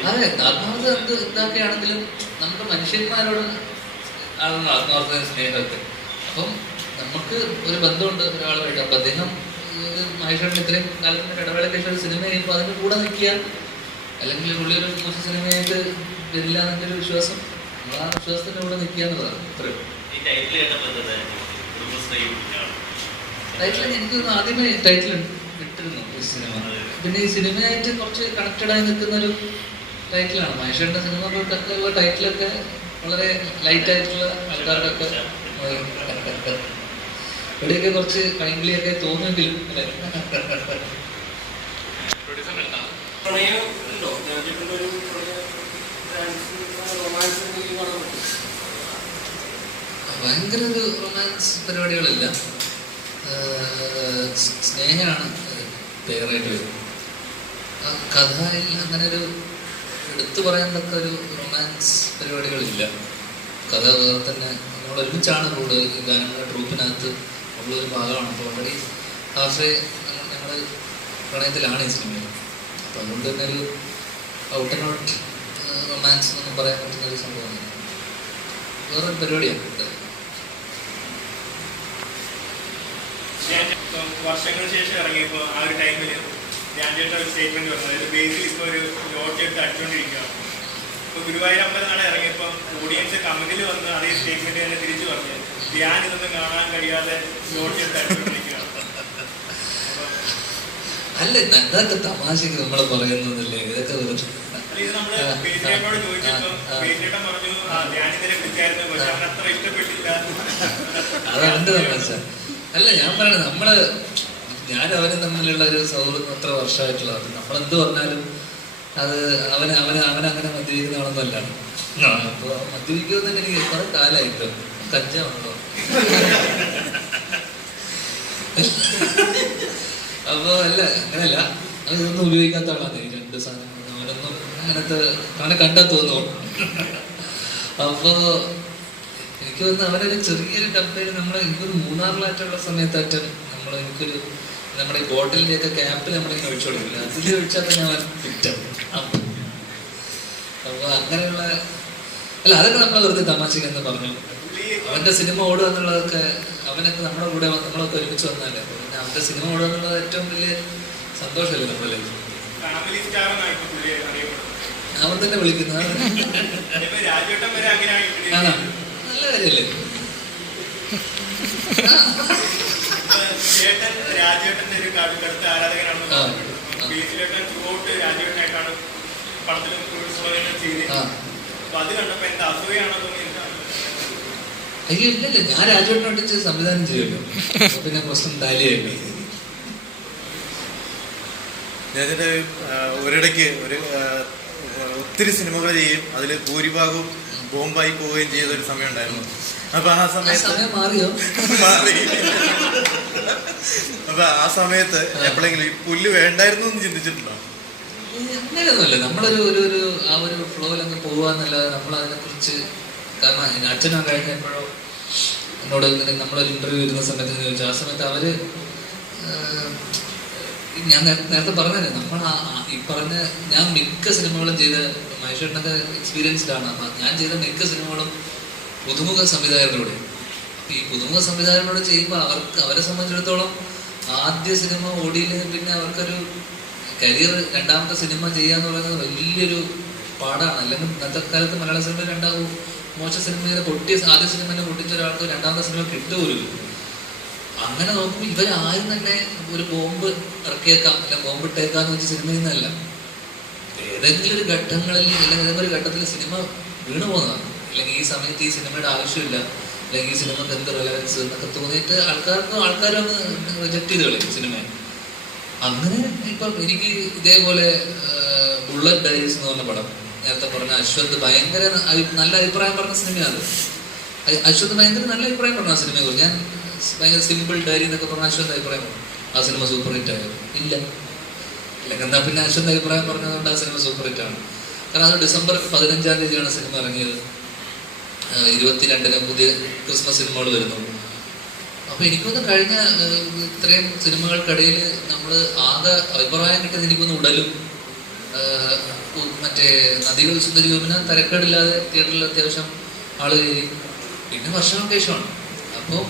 അതെ, ആത്മാർത്ഥത ഇതൊക്കെയാണെങ്കിലും നമുക്ക് മനുഷ്യന്മാരോട് ആണെന്ന് ആത്മാർത്ഥത സ്നേഹമൊക്കെ. അപ്പം നമുക്ക് ഒരു ബന്ധമുണ്ട് ഒരാളുമായിട്ട്. അപ്പം അദ്ദേഹം മഹേഷേട്ടൻ ഇത്രയും കാലത്തിൻ്റെ ഇടവേളയ്ക്ക് ശേഷം ഒരു സിനിമ ചെയ്യുമ്പോൾ അതിൻ്റെ കൂടെ നിൽക്കുക, അല്ലെങ്കിൽ പുള്ളി ഒരു മോശം സിനിമയായിട്ട് വരില്ല എന്നൊക്കെ ഒരു വിശ്വാസം, നമ്മൾ ആ വിശ്വാസത്തിൻ്റെ കൂടെ നിൽക്കുക എന്നുള്ളതാണ്. ഇത്രയും ടൈറ്റിൽ എനിക്ക് ആദ്യമേ ടൈറ്റിൽ ഇട്ടിരുന്നു ഈ സിനിമ. പിന്നെ ഈ സിനിമയായിട്ട് കുറച്ച് കണക്റ്റഡായി നിൽക്കുന്ന ഒരു ടൈറ്റിലാണ്. മഹേഷേട്ടൻ്റെ സിനിമകൾക്കൊക്കെ ഉള്ള ടൈറ്റിലൊക്കെ വളരെ ലൈറ്റായിട്ടുള്ള ആൾക്കാരുടെയൊക്കെ ഇവിടെയൊക്കെ കുറച്ച് കൈങ്കിളിയൊക്കെ തോന്നുമെങ്കിലും അല്ലേ. ഭയങ്കര ഒരു റൊമാൻസ് പരിപാടികളല്ല, സ്നേഹമാണ് പേരായിട്ട് വരും. കഥയിൽ അങ്ങനെ ഒരു എടുത്തു പറയാൻ തക്ക ഒരു റൊമാൻസ് പരിപാടികളില്ല. കഥ വേറെ തന്നെ. നമ്മൾ ഒരുമിച്ചാണ് കൂടുതൽ ഈ ഗാനങ്ങളുടെ ട്രൂപ്പിനകത്ത് ഉള്ളൊരു ഭാഗമാണ്. അപ്പോൾ ഓൾറെഡി ഹാഫേ ഞങ്ങൾ പ്രണയത്തിലാണ് ഈ സിനിമയിൽ. അപ്പം അതുകൊണ്ട് തന്നെ ഒരു ഔട്ട് ആൻഡ് ഔട്ട് റൊമാൻസ് എന്നൊന്നും പറയാൻ പറ്റുന്ന ഒരു സംഭവമാണ്. വേറൊരു പരിപാടിയാണ്. വർഷങ്ങൾക്ക് ശേഷം ഇറങ്ങിയപ്പോൾ ആ ഒരു ടൈമിൽ ധ്യാൻചേട്ടൻ ഒരു സ്റ്റേറ്റ്മെന്റ് പറഞ്ഞു, അതായത് ബേസിൽ ഇപ്പോൾ ഒരു ലോട്ട് എടുത്ത് അടിച്ചുകൊണ്ടിരിക്കുകയാണ്. ഇപ്പോൾ ഗുരുവായൂർ അമ്പലം നട ഇറങ്ങിയപ്പോൾ ഓഡിയൻസ് കമന്റിൽ വന്ന് അതേ സ്റ്റേറ്റ്മെന്റ് തന്നെ തിരിച്ചു പറഞ്ഞു, ധ്യാൻ ഇതൊന്നും കാണാൻ കഴിയാതെ ലോട്ട് എടുത്ത് അടിച്ചുകൊണ്ടിരിക്കുകയാണ്. അല്ല, ഇതൊക്കെ തമാശക്ക് നമ്മൾ പറയുന്നതല്ലേ, ഇതൊക്കെ ഇത് നമ്മള് ബേസിനോട് ചോദിച്ചപ്പോൾ ബേസിനേട്ടൻ പറഞ്ഞു ധ്യാൻ ഇന്നലെ വിളിച്ചായിരുന്നു, പക്ഷെ അവൻ അത്ര ഇഷ്ടപ്പെട്ടില്ല. അതെന്റെ തമാശ അല്ല. ഞാൻ പറയണത് ഞാൻ അവനും തമ്മിലുള്ള ഒരു സൗഹൃദം അത്ര വർഷമായിട്ടുള്ളത്. നമ്മളെന്ത് പറഞ്ഞാലും അത് അവനങ്ങനെ മദ്യപിക്കുന്ന ആളൊന്നുമല്ല. അപ്പൊ മദ്യപിക്കുമെന്ന് തന്നെ എനിക്ക് കുറെ കാലമായിട്ടോ. കഞ്ചാണല്ലോ. അപ്പൊ അല്ല, അങ്ങനെയല്ല, അത് ഇതൊന്നും ഉപയോഗിക്കാത്ത ആളാണ്. ഈ രണ്ട് സാധനം അവനൊന്നും അങ്ങനത്തെ അവനെ കണ്ടാൽ തോന്നുന്നു. അപ്പോ എനിക്ക് തോന്നുന്നു അവനൊരു ചെറിയൊരു ഡബ്ബയിൽ എനിക്കൊരു മൂന്നാറിലായിട്ടുള്ള സമയത്തായിട്ട് എനിക്കൊരു നമ്മുടെ ഈ ബോട്ടിലിന്റെ ഒക്കെ ക്യാപ്പിൽ നമ്മളിങ്ങനെ ഒഴിച്ചു കൊടുക്കില്ല, അതിൽ ഒഴിച്ചാൽ തന്നെ അവൻ ഫിറ്റാവും. അപ്പൊ അങ്ങനെയുള്ള അല്ല, അതൊക്കെ നമ്മൾ വെറുതെ തമാശക്കെന്ന് പറഞ്ഞു. അവന്റെ സിനിമ ഓടുക എന്നുള്ളതൊക്കെ അവനൊക്കെ നമ്മുടെ കൂടെ നമ്മളൊക്കെ ഒരുമിച്ച് വന്നല്ലേ. അപ്പൊ പിന്നെ അവന്റെ സിനിമ ഓടുക എന്നുള്ളത് ഏറ്റവും വലിയ സന്തോഷമല്ലേ നമ്മുടെ ലൈഫ്. അവൻ തന്നെ വിളിക്കുന്ന നല്ല കാര്യല്ലേ. രാജേട്ടന്റെ ഒരു കടുത്ത ആരാധകനാണ്. ബേസിലേട്ടൻ ത്രൂഔട്ട് രാജേട്ടനായിട്ടാണ് പടത്തിലും ചെയ്തത്. അപ്പൊ അത് കണ്ടപ്പോ എന്താ അസൂയാണോ തോന്നി? അയ്യോ ഇല്ലല്ല, ഞാൻ രാജേട്ടനോട് സംവിധാനം ചെയ്യുമല്ലോ, പിന്നെ പ്രശ്നം താലിയായില്ലേ. ഞാനിത് ഒരിടയ്ക്ക് ഒത്തിരി സിനിമകൾ ചെയ്യും, അതിൽ ഭൂരിഭാഗവും ബോംബായി പോവുകയും ചെയ്ത ഒരു സമയം ഉണ്ടായിരുന്നു. അപ്പൊ ആ സമയത്ത് മാറി. അപ്പൊ ആ സമയത്ത് എപ്പോഴെങ്കിലും ഈ പുല്ല് വേണ്ടായിരുന്നു എന്ന് ചിന്തിച്ചിട്ടുണ്ടോ? അങ്ങനെയൊന്നുമല്ല, നമ്മളൊരു ആ ഒരു ഫ്ലോയിലങ്ങ് പോവാന്നല്ലാതെ നമ്മളതിനെ കുറിച്ച്. കാരണം അച്ഛനോ കഴിഞ്ഞപ്പോഴോ എന്നോട് ഇങ്ങനെ നമ്മളൊരു ഇന്റർവ്യൂ വരുന്ന സമയത്ത് ചോദിച്ചു. ആ സമയത്ത് അവര് ഞാൻ നേരത്തെ പറഞ്ഞത് ഈ പറഞ്ഞ ഞാൻ മിക്ക സിനിമകളും ചെയ്ത മഹേഷേട്ടനൊക്കെ എക്സ്പീരിയൻസ്ഡ് ആണ്. അപ്പൊ ഞാൻ ചെയ്ത മിക്ക സിനിമകളും പുതുമുഖ സംവിധായകരോട്. ഈ പുതുമുഖ സംവിധായകരോട് ചെയ്യുമ്പോൾ അവരെ സംബന്ധിച്ചിടത്തോളം ആദ്യ സിനിമ ഓടിയിൽ പിന്നെ അവർക്കൊരു കരിയർ രണ്ടാമത്തെ സിനിമ ചെയ്യാന്ന് പറയുന്നത് വലിയൊരു പാടാണ്. അല്ലെങ്കിൽ ഇന്നത്തെ കാലത്ത് മലയാള സിനിമ രണ്ടാവും മോശം സിനിമയിലെ ആദ്യ സിനിമയെ പൊട്ടിച്ച ഒരാൾക്ക് രണ്ടാമത്തെ സിനിമ കിട്ടുമല്ലോ. അങ്ങനെ നോക്കുമ്പോൾ ഇവരാരും തന്നെ ഒരു ബോംബ് ഇറക്കിയേക്കാം അല്ല ബോംബ് ഇട്ടേക്കാന്ന് വെച്ച് സിനിമയിൽ നിന്നല്ല, ഏതെങ്കിലും ഒരു ഘട്ടങ്ങളിൽ അല്ലെങ്കിൽ ഏതെങ്കിലും ഒരു ഘട്ടത്തിൽ സിനിമ വീണു പോകുന്നതാണ്. അല്ലെങ്കിൽ ഈ സമയത്ത് ഈ സിനിമയുടെ ആവശ്യമില്ല, അല്ലെങ്കിൽ ഈ സിനിമക്ക് എന്ത് റെലവൻസ് എന്നൊക്കെ തോന്നിയിട്ട് ആൾക്കാരൊന്ന് റിജക്ട് ചെയ്ത് കളയും സിനിമയെ. അങ്ങനെ ഇപ്പൊ എനിക്ക് ഇതേപോലെ ബുള്ളറ്റ് ഡയറീസ് എന്ന് പറഞ്ഞ പടം നേരത്തെ പറഞ്ഞ അശ്വന്ത് ഭയങ്കര നല്ല അഭിപ്രായം പറഞ്ഞ സിനിമയാണ്. അശ്വന്ത് ഭയങ്കര നല്ല അഭിപ്രായം പറഞ്ഞു ആ സിനിമയെ കുറിച്ച്. ഞാൻ ഭയങ്കര സിമ്പിൾ ഡയറി എന്നൊക്കെ പറഞ്ഞ അശ്വന്ത് അഭിപ്രായം പറഞ്ഞു. ആ സിനിമ സൂപ്പർ ഹിറ്റ് ആയോ? ഇല്ല. എന്നാ പിന്നെ അശ്വന്ത് അഭിപ്രായം പറഞ്ഞതുകൊണ്ട് ആ സിനിമ സൂപ്പർ ഹിറ്റ് ആണ്. കാരണം അത് ഡിസംബർ 15-ാം തീയതിയാണ് സിനിമ ഇറങ്ങിയത്. 22-ന് പുതിയ ക്രിസ്മസ് സിനിമകൾ വരുന്നു. അപ്പൊ എനിക്കൊന്ന് കഴിഞ്ഞ ഇത്രയും സിനിമകൾക്കിടയിൽ നമ്മൾ ആകെ അഭിപ്രായം കിട്ടിയത് എനിക്കൊന്ന് ഉടലും മറ്റേ നദികൾ സുന്ദരിയോമിന് തരക്കേടില്ലാതെ തിയേറ്ററിൽ അത്യാവശ്യം ആള് കയറി. പിന്നെ വർഷങ്ങൾക്ക് ശേഷമാണ്. അപ്പോൾ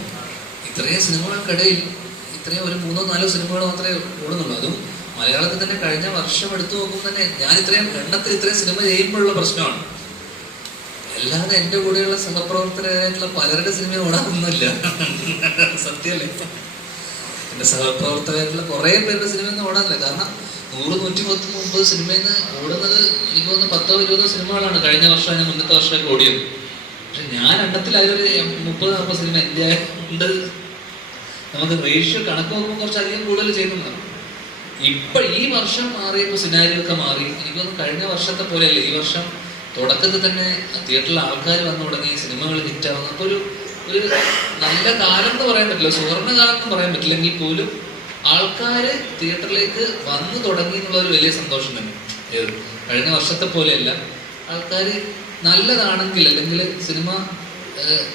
ഇത്രയും സിനിമകൾക്കിടയിൽ ഇത്രയും ഒരു 3-4 സിനിമകൾ മാത്രമേ ഓടുന്നുള്ളൂ. അതും മലയാളത്തിൽ തന്നെ കഴിഞ്ഞ വർഷം എടുത്തു നോക്കുമ്പോൾ തന്നെ ഞാൻ ഇത്രയും എണ്ണത്തിൽ ഇത്രയും സിനിമ ചെയ്യുമ്പോഴുള്ള പ്രശ്നമാണ്. അല്ലാതെ എൻ്റെ കൂടെയുള്ള സഹപ്രവർത്തകരായിട്ടുള്ള പലരുടെ സിനിമ ഓടാനൊന്നുമില്ല. സത്യമല്ലേ? എൻ്റെ സഹപ്രവർത്തകരായിട്ടുള്ള കുറേ പേരുടെ സിനിമയൊന്നും ഓടാനില്ല. കാരണം 100-130 സിനിമയിൽ നിന്ന് ഓടുന്നത് എനിക്ക് തോന്നുന്നു 10-20 സിനിമകളാണ് കഴിഞ്ഞ വർഷം അതിന് മുന്നത്തെ വർഷമൊക്കെ ഓടിയത്. പക്ഷെ ഞാൻ എണ്ണത്തിലായൊരു 30-40 സിനിമ എൻ്റെ ഉണ്ട്. നമുക്ക് റേഷ്യോ കണക്ക് നോക്കുമ്പോൾ കുറച്ചധികം കൂടുതൽ ചെയ്യുന്നുണ്ടാവും. ഇപ്പൊ ഈ വർഷം മാറിയപ്പോൾ സിനാരിയോ ഒക്കെ മാറി. എനിക്കൊന്നും കഴിഞ്ഞ വർഷത്തെ പോലെയല്ല, ഈ വർഷം തുടക്കത്തിൽ തന്നെ തിയേറ്ററിൽ ആൾക്കാർ വന്നു തുടങ്ങി, സിനിമകൾ ഹിറ്റാവുന്നു. അപ്പോൾ ഒരു നല്ല കാലം എന്ന് പറയാൻ പറ്റില്ല, സുവർണ്ണ കാലം എന്ന് പറയാൻ പറ്റില്ലെങ്കിൽ പോലും ആൾക്കാർ തിയേറ്ററിലേക്ക് വന്നു തുടങ്ങി എന്നുള്ള ഒരു വലിയ സന്തോഷം തന്നെ. കഴിഞ്ഞ വർഷത്തെ പോലെയല്ല, ആൾക്കാർ നല്ലതാണെങ്കിൽ അല്ലെങ്കിൽ സിനിമ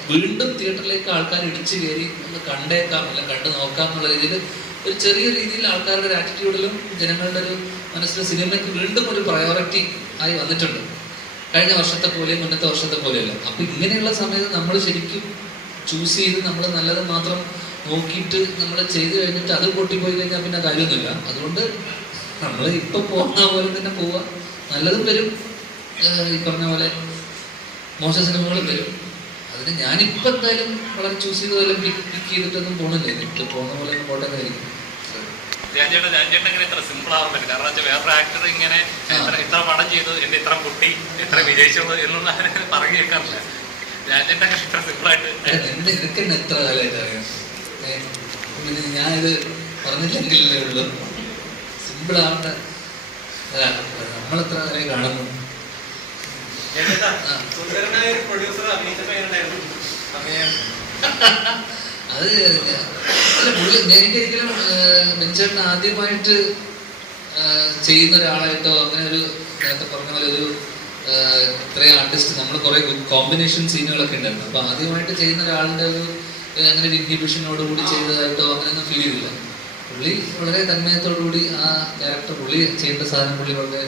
വീണ്ടും തിയേറ്ററിലേക്ക് ആൾക്കാർ ഇടിച്ചു കയറി ഒന്ന് കണ്ടേക്കാം അല്ല കണ്ടു നോക്കാം എന്നുള്ള രീതിയിൽ ഒരു ചെറിയ രീതിയിൽ ആൾക്കാരുടെ ഒരു ആറ്റിറ്റ്യൂഡിലും ജനങ്ങളുടെ ഒരു മനസ്സിലും സിനിമയ്ക്ക് വീണ്ടും ഒരു പ്രയോറിറ്റി ആയി വന്നിട്ടുണ്ട്. കഴിഞ്ഞ വർഷത്തെ പോലെയും മുന്നത്തെ വർഷത്തെ പോലെയല്ല. അപ്പൊ ഇങ്ങനെയുള്ള സമയത്ത് നമ്മൾ ശരിക്കും ചൂസ് ചെയ്ത് നമ്മൾ നല്ലത് മാത്രം നോക്കിയിട്ട് നമ്മൾ ചെയ്തു കഴിഞ്ഞിട്ട് അത് പൊട്ടിപ്പോയി കഴിഞ്ഞാൽ പിന്നെ കാര്യമൊന്നുമില്ല. അതുകൊണ്ട് നമ്മൾ ഇപ്പൊ പോകുന്ന പോലെ തന്നെ പോവുക. നല്ലതും വരും, ഈ പറഞ്ഞ പോലെ മോശം സിനിമകളും വരും. അതിന് ഞാനിപ്പോൾ എന്തായാലും വളരെ ചൂസ് ചെയ്തതെല്ലാം പിക്ക് ചെയ്തിട്ടൊന്നും പോകണില്ല. എനിക്ക് പോകുന്ന പോലെ പോട്ടെന്നായിരിക്കും. ധ്യാൻചേട്ടൻ ഇങ്ങനെ ഇത്ര സിമ്പിൾ ആവാൻ പറ്റും. കാരണം വെച്ചാൽ വേറൊരു ആക്ടർ ഇങ്ങനെ ഇത്ര പടം ചെയ്തു, എന്റെ ഇത്ര പൊട്ടി, ഇത്ര വിജയിച്ചുള്ളൂ എന്നൊന്നും അങ്ങനെ പറഞ്ഞു കേൾക്കാറില്ല. ധ്യാൻചേട്ടൻ ഇത്ര സിമ്പിളായിട്ട് നിനക്ക് തന്നെ എത്ര കാലമായിട്ട് അറിയാം. പിന്നെ ഞാനിത് പറഞ്ഞില്ലെങ്കിലല്ലേ ഉള്ളൂ. സിമ്പിൾ ആവണ്ട, നമ്മളെത്ര കാലം കാണുന്നു. അത് എനിക്കൊരിക്കലും ബെഞ്ചേട്ടൻ ആദ്യമായിട്ട് ചെയ്യുന്ന ഒരാളായിട്ടോ അങ്ങനെ ഒരു നേരത്തെ പറഞ്ഞ പോലെ ഒരു ഇത്രയും ആർട്ടിസ്റ്റ് നമ്മൾ കുറെ കോമ്പിനേഷൻ സീനുകളൊക്കെ ഉണ്ടായിരുന്നു. അപ്പൊ ആദ്യമായിട്ട് ചെയ്യുന്ന ഒരാളുടെ ഒരു അങ്ങനെ ഒരു ഇൻഹിബിഷനോടുകൂടി ചെയ്തതായിട്ടോ അങ്ങനെയൊന്നും ഫീൽ ചെയ്തില്ല. പുള്ളി വളരെ തന്മയത്തോടുകൂടി ആ ക്യാരക്ടർ പുള്ളി ചെയ്യേണ്ട സാധനം പുള്ളി വളരെ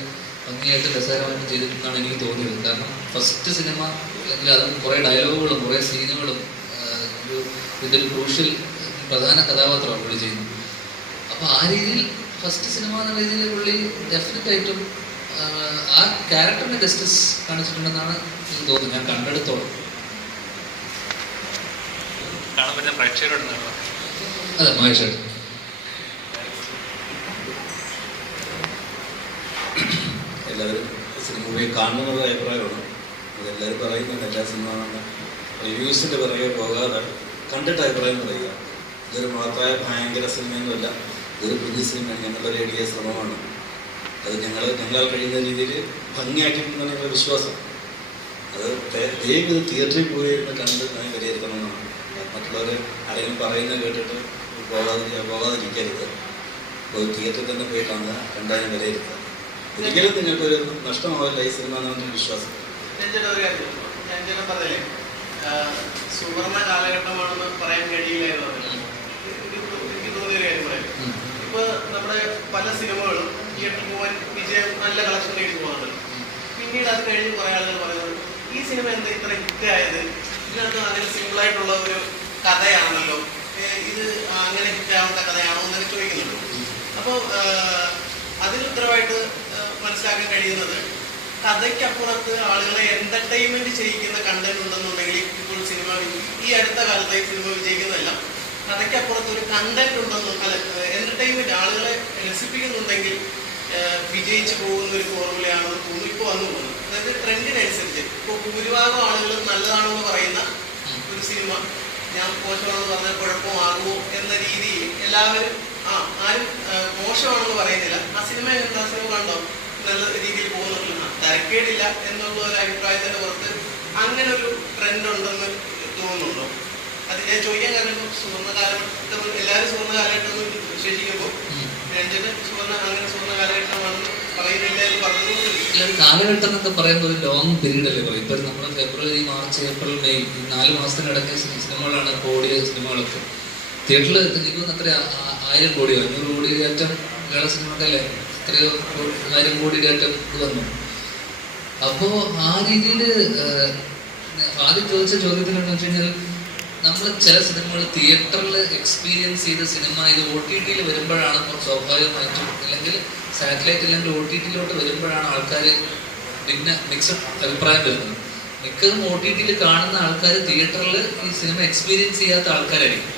ഭംഗിയായിട്ട് രസകരമായിട്ട് ചെയ്തിട്ടുണ്ടെന്നാണ് എനിക്ക് തോന്നിയത്. കാരണം ഫസ്റ്റ് സിനിമ അല്ലെങ്കിൽ അതും കുറേ ഡയലോഗുകളും കുറേ സീനുകളും ഇതിൻ്റെ ഒരു ക്രൂഷ്യൽ പ്രധാന കഥാപാത്രമാണ് പുള്ളി ചെയ്യുന്നത്. അപ്പോൾ ആ രീതിയിൽ ഫസ്റ്റ് സിനിമ എന്ന രീതിയിൽ പുള്ളി ഡെഫിനറ്റ് ആയിട്ടും ആ ക്യാരക്ടറിന് ജസ്റ്റിസ് കാണിച്ചിട്ടുണ്ടെന്നാണ് എനിക്ക് തോന്നുന്നത്, ഞാൻ കണ്ടെടുത്തോളം. കാണാൻ പറ്റുന്ന പ്രേക്ഷകരോട് അതെ മഹേഷ് എല്ലാവരും സിനിമ പോയി കാണുന്നുള്ള അഭിപ്രായമാണ്. അതെല്ലാവരും പറയുന്നുണ്ട്. എല്ലാ സിനിമ റിവ്യൂസിൻ്റെ പിറകെ പോകാതെ കണ്ടിട്ട് അഭിപ്രായം പറയുക. ഇതൊരു മാത്രമായ ഭയങ്കര സിനിമയൊന്നുമല്ല, ഇതൊരു പുതിയ സിനിമയാണ്. ഞങ്ങളുടെ ഒരു എളിയ ശ്രമമാണ്. അത് ഞങ്ങളാൽ കഴിയുന്ന രീതിയിൽ ഭംഗിയാക്കിയിട്ടുണ്ടെന്ന് ഞങ്ങളുടെ വിശ്വാസം. അത് ദയവ് ഇത് തിയേറ്ററിൽ പോയി കണ്ട് അതിനെ വിലയിരുത്തണമെന്നാണ്. മറ്റുള്ളവർ ആരെങ്കിലും പറയുന്നത് കേട്ടിട്ട് പോകാതിരിക്കരുത്. പോയി തിയേറ്ററിൽ തന്നെ പോയി കാണുക, കണ്ടതിനെ വിലയിരുത്തുക. ഒരിക്കലും നിങ്ങൾക്കൊരു നഷ്ടമാവില്ല ഈ സിനിമ എന്നൊരു വിശ്വാസം. ഞാൻ പറഞ്ഞില്ലേ സുവർണ കാലഘട്ടമാണെന്ന് പറയാൻ കഴിയില്ലായിരുന്നു. എനിക്ക് തോന്നിയൊരു കാര്യം പറയാം. ഇപ്പൊ നമ്മുടെ പല സിനിമകളും തിയേറ്ററിൽ പോകാൻ വിജയം നല്ല കളക്ഷൻ നേടി പോകുന്നുണ്ട്. പിന്നീട് അത് കഴിഞ്ഞ് കുറെ ആളുകൾ പറയുന്നത് ഈ സിനിമ എന്താ ഇത്ര ഹിറ്റായത്, ഇതിനകത്ത് അങ്ങനെ സിമ്പിളായിട്ടുള്ള ഒരു കഥയാണല്ലോ, ഇത് അങ്ങനെ ഹിറ്റാവേണ്ട കഥയാണോ എന്നൊക്കെ ചോദിക്കുന്നുണ്ട്. അപ്പോൾ അതിന് ഉത്തരവായിട്ട് മനസ്സിലാക്കാൻ കഴിയുന്നത് കഥയ്ക്കപ്പുറത്ത് ആളുകളെ എന്റർടൈൻമെന്റ് ചെയ്യിക്കുന്ന കണ്ടന്റ് ഉണ്ടെന്നുണ്ടെങ്കിൽ ഇപ്പോൾ സിനിമ ഈ അടുത്ത കാലത്തായി സിനിമ വിജയിക്കുന്നതെല്ലാം കഥയ്ക്കപ്പുറത്ത് ഒരു കണ്ടന്റ് ഉണ്ടെന്നും അല്ല എന്റർടൈൻമെന്റ് ആളുകളെ രസിപ്പിക്കുന്നുണ്ടെങ്കിൽ വിജയിച്ചു പോകുന്ന ഒരു ഫോർമുലയാണെന്ന് തോന്നുന്നു ഇപ്പോൾ വന്നു പോകുന്നത്. അതായത് ട്രെൻഡിനനുസരിച്ച് ഇപ്പോൾ ഭൂരിഭാഗം ആളുകൾ നല്ലതാണെന്ന് പറയുന്ന ഒരു സിനിമ ഞാൻ മോശമാണെന്ന് പറഞ്ഞാൽ കുഴപ്പമാകുമോ എന്ന രീതിയിൽ എല്ലാവരും ആരും മോശമാണെന്ന് പറയുന്നില്ല. ആ സിനിമ എന്താ സിനിമ കണ്ടോ നല്ല രീതിയിൽ പോകുന്നുണ്ടല്ലോ, തരക്കേടില്ല എന്നുള്ള ഒരു അഭിപ്രായത്തിന്റെ പുറത്ത് അങ്ങനെ ഒരു ട്രെൻഡ് ഉണ്ടെന്ന് തോന്നുന്നുണ്ടോ? അത് ഞാൻ ചോദിക്കാൻ കാരണം സുവർണ്ണ കാലഘട്ടം എല്ലാവരും സുവർണ്ണ കാലഘട്ടം വിശേഷിക്കുമ്പോൾ അങ്ങനെ സുവർണ്ണ കാലഘട്ടമാണെന്ന് പറയുന്നില്ല എന്ന് പറഞ്ഞതുകൊണ്ട് കാലഘട്ടം എന്നൊക്കെ പറയുമ്പോൾ ഒരു ലോങ് പീരീഡ് അല്ലേ പറയും. ഇപ്പൊ നമ്മൾ ഫെബ്രുവരി മാർച്ച് ഏപ്രിൽ മെയ് 4 മാസത്തിനിടയ്ക്ക് സിനിമകളാണ് ഇപ്പോൾ ഓടിയ സിനിമകളൊക്കെ തിയേറ്ററിൽ എത്തിക്കുന്ന അത്ര 1000 കോടിയോ 500 കോടി കയറ്റം മലയാള സിനിമക്കല്ലേ എത്രയോ 1000 കോടി കയറ്റം ഇത് വന്നു. അപ്പോ ആ രീതിയിൽ ആദ്യം ചോദിച്ച ചോദ്യത്തിനെന്ന് വെച്ച് കഴിഞ്ഞാൽ നമ്മൾ ചില സിനിമകൾ തിയേറ്ററിൽ എക്സ്പീരിയൻസ് ചെയ്ത സിനിമ ഇത് OTT വരുമ്പോഴാണ് സ്വാഭാവികമായിട്ടും അല്ലെങ്കിൽ സാറ്റലൈറ്റ് അല്ലെങ്കിൽ OTT വരുമ്പോഴാണ് ആൾക്കാർ പിന്നെ മിക്സഡ് അഭിപ്രായം വരുന്നത്. മിക്കതും OTT കാണുന്ന ആൾക്കാർ തിയേറ്ററിൽ ഈ സിനിമ എക്സ്പീരിയൻസ് ചെയ്യാത്ത ആൾക്കാരായിരിക്കും.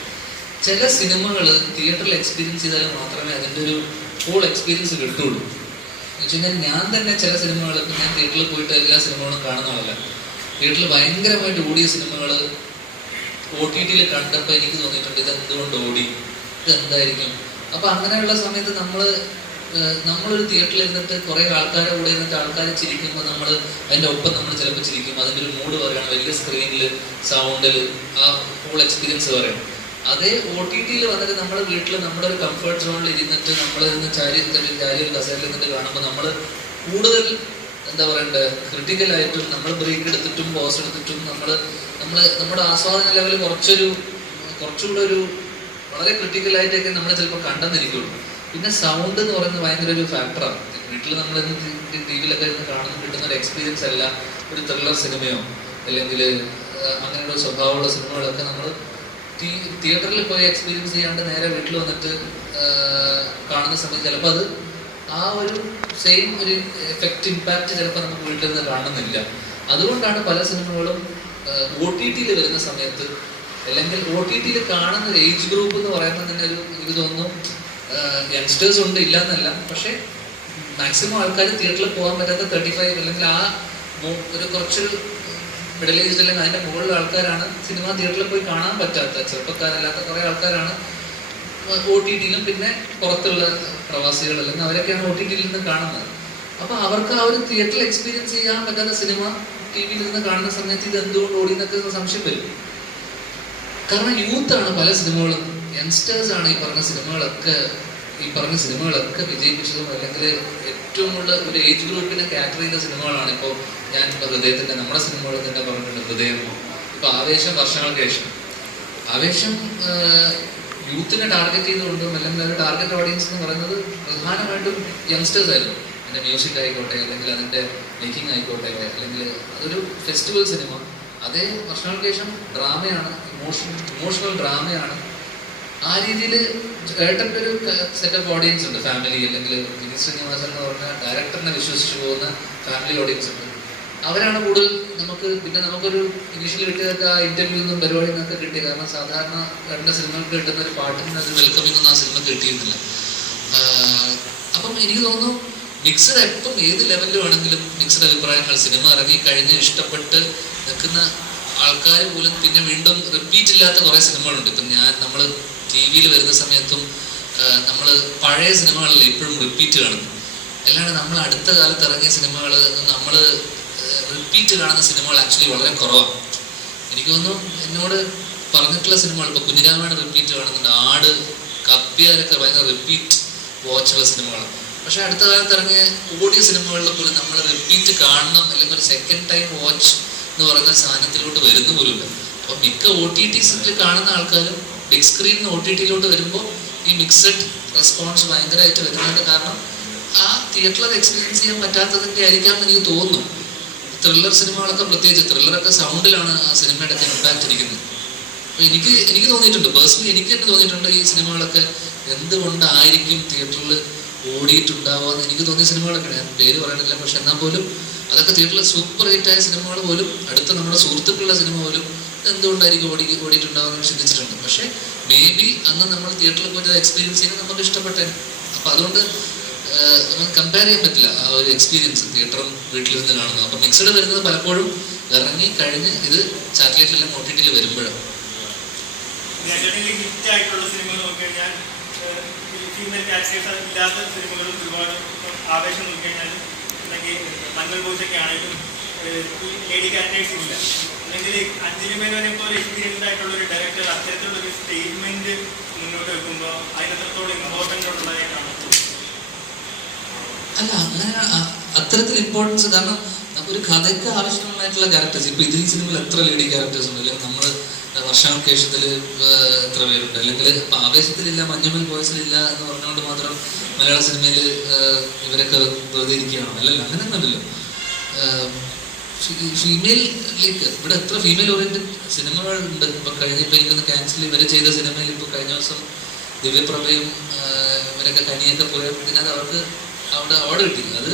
ചില സിനിമകൾ തിയേറ്ററിൽ എക്സ്പീരിയൻസ് ചെയ്താൽ മാത്രമേ അതിൻ്റെ ഒരു ഫുൾ എക്സ്പീരിയൻസ് കിട്ടുള്ളൂ. എന്ന് വെച്ച് കഴിഞ്ഞാൽ ഞാൻ തന്നെ ചില സിനിമകൾ ഞാൻ തിയേറ്ററിൽ പോയിട്ട് എല്ലാ സിനിമകളും കാണുന്ന ആളല്ല. തിയേറ്ററിൽ ഭയങ്കരമായിട്ട് ഓടിയ സിനിമകൾ OTT കണ്ടപ്പോൾ എനിക്ക് തോന്നിയിട്ടുണ്ട് ഇതെന്തുകൊണ്ട് ഓടി, ഇതെന്തായിരിക്കും. അപ്പൊ അങ്ങനെയുള്ള സമയത്ത് നമ്മളൊരു തിയേറ്ററിൽ ഇരുന്നിട്ട് കുറെ ആൾക്കാരെ കൂടെ ഇരുന്നിട്ട് ആൾക്കാർ ചിരിക്കുമ്പോൾ നമ്മൾ അതിൻ്റെ ഒപ്പം നമ്മൾ ചിലപ്പോൾ ചിരിക്കും. അതിൻ്റെ ഒരു മൂഡ് പറയണം, വലിയ സ്ക്രീനിൽ സൗണ്ടിൽ ആ ഫുൾ എക്സ്പീരിയൻസ് പറയണം. അതേ OTT-യിൽ വന്നിട്ട് നമ്മുടെ വീട്ടിൽ നമ്മുടെ ഒരു കംഫർട്ട് സോണിൽ ഇരുന്നിട്ട് നമ്മൾ ഇന്ന് ചാരി ഒരു കസേരയിൽ നിന്നിട്ട് കാണുമ്പോൾ നമ്മൾ കൂടുതൽ എന്താ പറയണ്ടേ ക്രിട്ടിക്കലായിട്ടും നമ്മൾ ബ്രേക്ക് എടുത്തിട്ടും പോസ് എടുത്തിട്ടും നമ്മുടെ ആസ്വാദന ലെവൽ കുറച്ചുകൂടെ ഒരു വളരെ ക്രിട്ടിക്കലായിട്ടൊക്കെ നമ്മൾ ചിലപ്പോൾ കണ്ടെന്നിരിക്കുള്ളൂ. പിന്നെ സൗണ്ട് എന്ന് പറയുന്നത് ഭയങ്കര ഒരു ഫാക്ടറാണ്. വീട്ടിൽ നമ്മൾ TV-യിലൊക്കെ കാണുന്ന കിട്ടുന്ന ഒരു എക്സ്പീരിയൻസ് അല്ല ഒരു ത്രില്ലർ സിനിമയോ അല്ലെങ്കിൽ അങ്ങനെയുള്ള സ്വഭാവമുള്ള സിനിമകളൊക്കെ നമ്മൾ തിയേറ്ററിൽ പോയി എക്സ്പീരിയൻസ് ചെയ്യാണ്ട് നേരെ വീട്ടിൽ വന്നിട്ട് കാണുന്ന സമയത്ത് ചിലപ്പോൾ അത് ആ ഒരു സെയിം ഒരു എഫക്റ്റ് ഇമ്പാക്റ്റ് ചിലപ്പോൾ നമുക്ക് വീട്ടിൽ നിന്ന് കാണുന്നില്ല. അതുകൊണ്ടാണ് പല സിനിമകളും OTT-യിൽ വരുന്ന സമയത്ത് അല്ലെങ്കിൽ OTT-യിൽ കാണുന്ന ഒരു ഏജ് ഗ്രൂപ്പ് എന്ന് പറയുമ്പോൾ തന്നെ എനിക്ക് തോന്നുന്നു യങ്സ്റ്റേഴ്സ് ഉണ്ട് ഇല്ല എന്നല്ല, പക്ഷേ മാക്സിമം ആൾക്കാർ തിയേറ്ററിൽ പോകാൻ പറ്റാത്ത 35 അല്ലെങ്കിൽ ആ ഒരു കുറച്ച് മിഡിൽ ഏജ് അല്ലെങ്കിൽ അതിൻ്റെ മുകളിലുള്ള ആൾക്കാരാണ് സിനിമ തിയേറ്ററിൽ പോയി കാണാൻ പറ്റാത്ത ചെറുപ്പക്കാരല്ലാത്ത കുറേ ആൾക്കാരാണ് OTT-യിലും പിന്നെ പുറത്തുള്ള പ്രവാസികൾ അല്ലെങ്കിൽ അവരൊക്കെയാണ് OTT-യിൽ നിന്ന് കാണുന്നത്. അപ്പോൾ അവർക്ക് ആ ഒരു തിയേറ്ററിൽ എക്സ്പീരിയൻസ് ചെയ്യാൻ പറ്റാത്ത സിനിമ TV-യിൽ നിന്ന് കാണുന്ന സമയത്ത് ഇത് എന്തുകൊണ്ട് ഓടി എന്നൊക്കെ സംശയം വരും. കാരണം യൂത്താണ് പല സിനിമകളും, യങ്സ്റ്റേഴ്സ് ആണ് ഈ പറഞ്ഞ സിനിമകളൊക്കെ വിജയിപ്പിച്ചതും അല്ലെങ്കിൽ ഏറ്റവും കൂടുതൽ ഒരു ഏജ് ഗ്രൂപ്പിനെ ക്യാറ്റർ ചെയ്യുന്ന സിനിമകളാണ്. ഇപ്പോൾ ഞാനിപ്പോൾ ഹൃദയത്തിൻ്റെ നമ്മുടെ സിനിമകൾ തന്നെ പറഞ്ഞിട്ടുണ്ട്. ഹൃദയം, ഇപ്പോൾ ആവേശം, വർഷങ്ങൾക്ക് ശേഷം ആവേശം യൂത്തിനെ ടാർഗറ്റ് ചെയ്തുകൊണ്ടും അല്ലെങ്കിൽ ഒരു ടാർഗറ്റ് ഓഡിയൻസ് എന്ന് പറയുന്നത് പ്രധാനമായിട്ടും യങ്സ്റ്റേഴ്സ് ആയിരുന്നു. അതിൻ്റെ മ്യൂസിക് ആയിക്കോട്ടെ അല്ലെങ്കിൽ അതിൻ്റെ മേക്കിംഗ് ആയിക്കോട്ടെ അല്ലെങ്കിൽ അതൊരു ഫെസ്റ്റിവൽ സിനിമ. അതേ വർഷങ്ങൾക്ക് ശേഷം ഡ്രാമയാണ്, ഇമോഷണൽ ഡ്രാമയാണ്. ആ രീതിയിൽ ഏട്ടൻ്റെ ഒരു സെറ്റ് ഓഫ് ഓഡിയൻസ് ഉണ്ട്, ഫാമിലി അല്ലെങ്കിൽ വിനീത് ശ്രീനിവാസൻ എന്ന് പറഞ്ഞ ഡയറക്ടറിനെ വിശ്വസിച്ച് പോകുന്ന ഫാമിലി ഓഡിയൻസ് ഉണ്ട്. അവരാണ് കൂടുതൽ നമുക്കൊരു ഇനീഷ്യലി കിട്ടിയതൊക്കെ ആ ഇന്റർവ്യൂ നിന്നും പരിപാടിയിൽ നിന്നൊക്കെ കിട്ടി. കാരണം സാധാരണ രണ്ട് സിനിമകൾക്ക് കിട്ടുന്ന ഒരു പാട്ടിന് അത് വെൽക്കമിംഗ് ഒന്നും ആ സിനിമ കിട്ടിയിരുന്നില്ല. അപ്പം എനിക്ക് തോന്നുന്നു മിക്സഡ് എപ്പം ഏത് ലെവലിൽ വേണമെങ്കിലും മിക്സഡ് അഭിപ്രായങ്ങൾ, സിനിമ ഇറങ്ങി കഴിഞ്ഞ് ഇഷ്ടപ്പെട്ട് നിൽക്കുന്ന ആൾക്കാർ പോലും പിന്നെ വീണ്ടും റിപ്പീറ്റ് ഇല്ലാത്ത കുറേ സിനിമകളുണ്ട്. ഇപ്പം നമ്മൾ TV-യിൽ വരുന്ന സമയത്തും നമ്മൾ പഴയ സിനിമകളിൽ ഇപ്പോഴും റിപ്പീറ്റ് കാണുന്നു. അല്ലാണ്ട് നമ്മൾ അടുത്ത കാലത്ത് ഇറങ്ങിയ സിനിമകൾ നമ്മൾ റിപ്പീറ്റ് കാണുന്ന സിനിമകൾ ആക്ച്വലി വളരെ കുറവാണ്. എനിക്ക് തോന്നുന്നു എന്നോട് പറഞ്ഞിട്ടുള്ള സിനിമകൾ ഇപ്പോൾ കുഞ്ഞിരാമായണം റിപ്പീറ്റ് കാണുന്നുണ്ട്, ആട്, കപ്പിയാരൊക്കെ ഭയങ്കര റിപ്പീറ്റ് വാച്ചുള്ള സിനിമകളാണ്. പക്ഷേ അടുത്ത കാലത്ത് ഇറങ്ങിയ ഓടിയ സിനിമകളിൽ പോലും നമ്മൾ റിപ്പീറ്റ് കാണണം അല്ലെങ്കിൽ ഒരു സെക്കൻഡ് ടൈം വാച്ച് എന്ന് പറയുന്ന സാധനത്തിലോട്ട് വരുന്ന പോലുമില്ല. അപ്പോൾ മിക്ക OTT-ൽ കാണുന്ന ആൾക്കാരും ബിഗ് സ്ക്രീനിൽ നിന്ന് OTT-യിലോട്ട് വരുമ്പോൾ ഈ മിക്സഡ് റെസ്പോൺസ് ഭയങ്കരമായിട്ട് വരുന്നുണ്ട്. കാരണം ആ തിയേറ്ററിൽ അത് എക്സ്പീരിയൻസ് ചെയ്യാൻ പറ്റാത്തതിൻ്റെ ആയിരിക്കാമെന്ന് എനിക്ക് തോന്നുന്നു. ത്രില്ലർ സിനിമകളൊക്കെ പ്രത്യേകിച്ച് ത്രില്ലറൊക്കെ സൗണ്ടിലാണ് ആ സിനിമയുടെ ഒക്കെ ഇമ്പാക്റ്റ് ഇരിക്കുന്നത്. അപ്പോൾ എനിക്ക് തോന്നിയിട്ടുണ്ട്, പേഴ്സണലി എനിക്ക് തന്നെ തോന്നിയിട്ടുണ്ട് ഈ സിനിമകളൊക്കെ എന്തുകൊണ്ടായിരിക്കും തിയേറ്ററിൽ ഓടിയിട്ടുണ്ടാവുക എന്ന് എനിക്ക് തോന്നിയ സിനിമകളൊക്കെ ഞാൻ പേര് പറയണില്ല. പക്ഷെ എന്നാൽ പോലും അതൊക്കെ തിയേറ്ററിൽ സൂപ്പർ ഹിറ്റായ സിനിമകൾ പോലും അടുത്ത നമ്മുടെ സുഹൃത്തുക്കളുടെ സിനിമ പോലും എന്തുകൊണ്ടായിരിക്കും ഓടിയിട്ടുണ്ടാവുമെന്ന് ചിന്തിച്ചിട്ടുണ്ട്. പക്ഷേ മേ ബി അന്ന് നമ്മൾ തിയേറ്ററിൽ പോയിട്ട് എക്സ്പീരിയൻസ് ചെയ്യുന്നത് നമുക്ക് ഇഷ്ടപ്പെട്ടേ. അപ്പോൾ അതുകൊണ്ട് നമുക്ക് കമ്പയർ ചെയ്യാൻ പറ്റില്ല ആ ഒരു എക്സ്പീരിയൻസ് തിയേറ്ററും വീട്ടിലിരുന്ന് കാണുന്നത്. അപ്പം മിക്സഡ് വരുന്നത് പലപ്പോഴും ഇറങ്ങി കഴിഞ്ഞ് ഇത് സാറ്റലൈറ്റിലെല്ലാം OTT-യിൽ വരുമ്പോഴാണ്. ഹിറ്റായിട്ടുള്ള സിനിമകൾ നോക്കിക്കഴിഞ്ഞാൽ ഫീമെയിൽ ക്യാരക്ടേഴ്സ് ഇല്ലാത്ത സിനിമകളും ഒരുപാട്. ആവേശം നോക്കിക്കഴിഞ്ഞാൽ അല്ലെങ്കിൽ മഞ്ഞൾ പൂച്ചൊക്കെ ആണെങ്കിലും ലേഡി ക്യാരക്ടേഴ്സ് ഇല്ല. അല്ലെങ്കിൽ അഞ്ജലി മേനോനെ പോലെ എക്സ്പീരിയൻസ്ഡ് ആയിട്ടുള്ള ഒരു ഡയറക്ടർ അത്തരത്തിലുള്ളൊരു സ്റ്റേറ്റ്മെന്റ് മുന്നോട്ട് വെക്കുമ്പോൾ അതിനത്രത്തോളം ഇമ്പോർട്ടൻ്റ് ഉള്ളതായിട്ടാണ്. അല്ല, അങ്ങനെ അത്തരത്തിൽ ഇമ്പോർട്ടൻസ്, കാരണം ഒരു കഥയ്ക്ക് ആവശ്യമായിട്ടുള്ള ക്യാരക്ടേഴ്സ്. ഇപ്പോൾ ഇതിൽ സിനിമയിൽ എത്ര ലേഡി ക്യാരക്ടേഴ്സ് ഉണ്ട്, അല്ലെങ്കിൽ നമ്മൾ വർഷാവകാശത്തിൽ എത്ര പേരുണ്ട്, അല്ലെങ്കിൽ ഇപ്പം ആവേശത്തിലില്ല, മഞ്ഞുമൽ ബോയ്സിലില്ല എന്ന് പറഞ്ഞുകൊണ്ട് മാത്രം മലയാള സിനിമയിൽ ഇവരൊക്കെ വെറുതെ ഇരിക്കുകയാണോ? അല്ലല്ലോ, അങ്ങനെയൊന്നുമല്ലല്ലോ. ഫീമെയിലേക്ക് ഇവിടെ എത്ര ഫീമെയിൽ ഓറിയൻറ്റഡ് സിനിമകളുണ്ട്. ഇപ്പം കഴിഞ്ഞപ്പോൾ എനിക്കൊന്ന് ക്യാൻസൽ ഇവർ ചെയ്ത സിനിമയിൽ ഇപ്പോൾ കഴിഞ്ഞ ദിവസം ദിവ്യപ്രഭയും ഇവരൊക്കെ കനിയൊക്കെ പോയപ്പോൾ ഇതിനകത്ത് അവർക്ക് അവിടെ അവാർഡ് കിട്ടി. അത്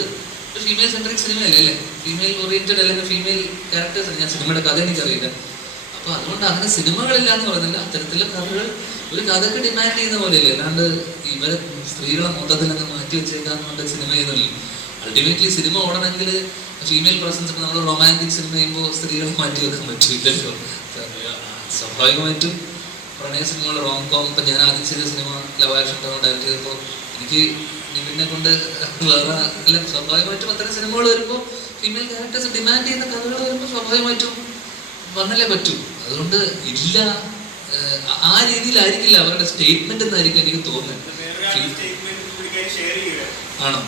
ഒരു ഫീമെയിൽ സെൻട്രിക് സിനിമയല്ലേ, അല്ലേ? ഫീമെയിൽ ഓറിയൻറ്റഡ് അല്ലെങ്കിൽ ഫീമെയിൽ ക്യാരക്ടേഴ്സ്. ഞാൻ സിനിമയുടെ കഥ എനിക്കറിയില്ല. അപ്പോൾ അതുകൊണ്ട് അങ്ങനെ സിനിമകളില്ല എന്ന് പറയുന്നില്ല, അത്തരത്തിലുള്ള കഥകൾ ഒരു കഥക്ക് ഡിമാൻഡ് ചെയ്യുന്ന പോലെയല്ലേ. അല്ലാണ്ട് ഇവരെ സ്ത്രീകളെ മൊത്തത്തിലൊക്കെ മാറ്റി വെച്ചേക്കാന്ന് പറഞ്ഞ സിനിമ ചെയ്യുന്നില്ല. അൾട്ടിമേറ്റ്ലി സിനിമ ഓടണമെങ്കിൽ ഫീമെയിൽ പ്രസൻസ്. ഇപ്പോൾ നമ്മൾ റൊമാൻറ്റിക് സിനിമ ചെയ്യുമ്പോൾ സ്ത്രീകളെ മാറ്റി വെക്കാൻ പറ്റില്ലല്ലോ. സ്വാഭാവികമായിട്ടും പ്രണയ സിനിമകൾ, റോം കോം. ഇപ്പം ഞാൻ ആദ്യം ചെയ്ത സിനിമ ലവ് ആക്ഷൻ ഡയറക്ട് ചെയ്തപ്പോൾ എനിക്ക് നിവിനെ കൊണ്ട് വേറെ അല്ല, സ്വാഭാവികമായിട്ടും അത്തരം സിനിമകൾ വരുമ്പോൾ ഫീമെയിൽ ക്യാരക്ടേഴ്സ് ഡിമാൻഡ് ചെയ്യുന്ന കഥകൾ വരുമ്പോൾ സ്വാഭാവികമായിട്ടും വന്നല്ലേ പറ്റൂ. അതുകൊണ്ട് ഇല്ല ആ രീതിയിലായിരിക്കില്ല അവരുടെ സ്റ്റേറ്റ്മെന്റ് എന്നായിരിക്കും എനിക്ക് തോന്നുന്നത്. ആണോ?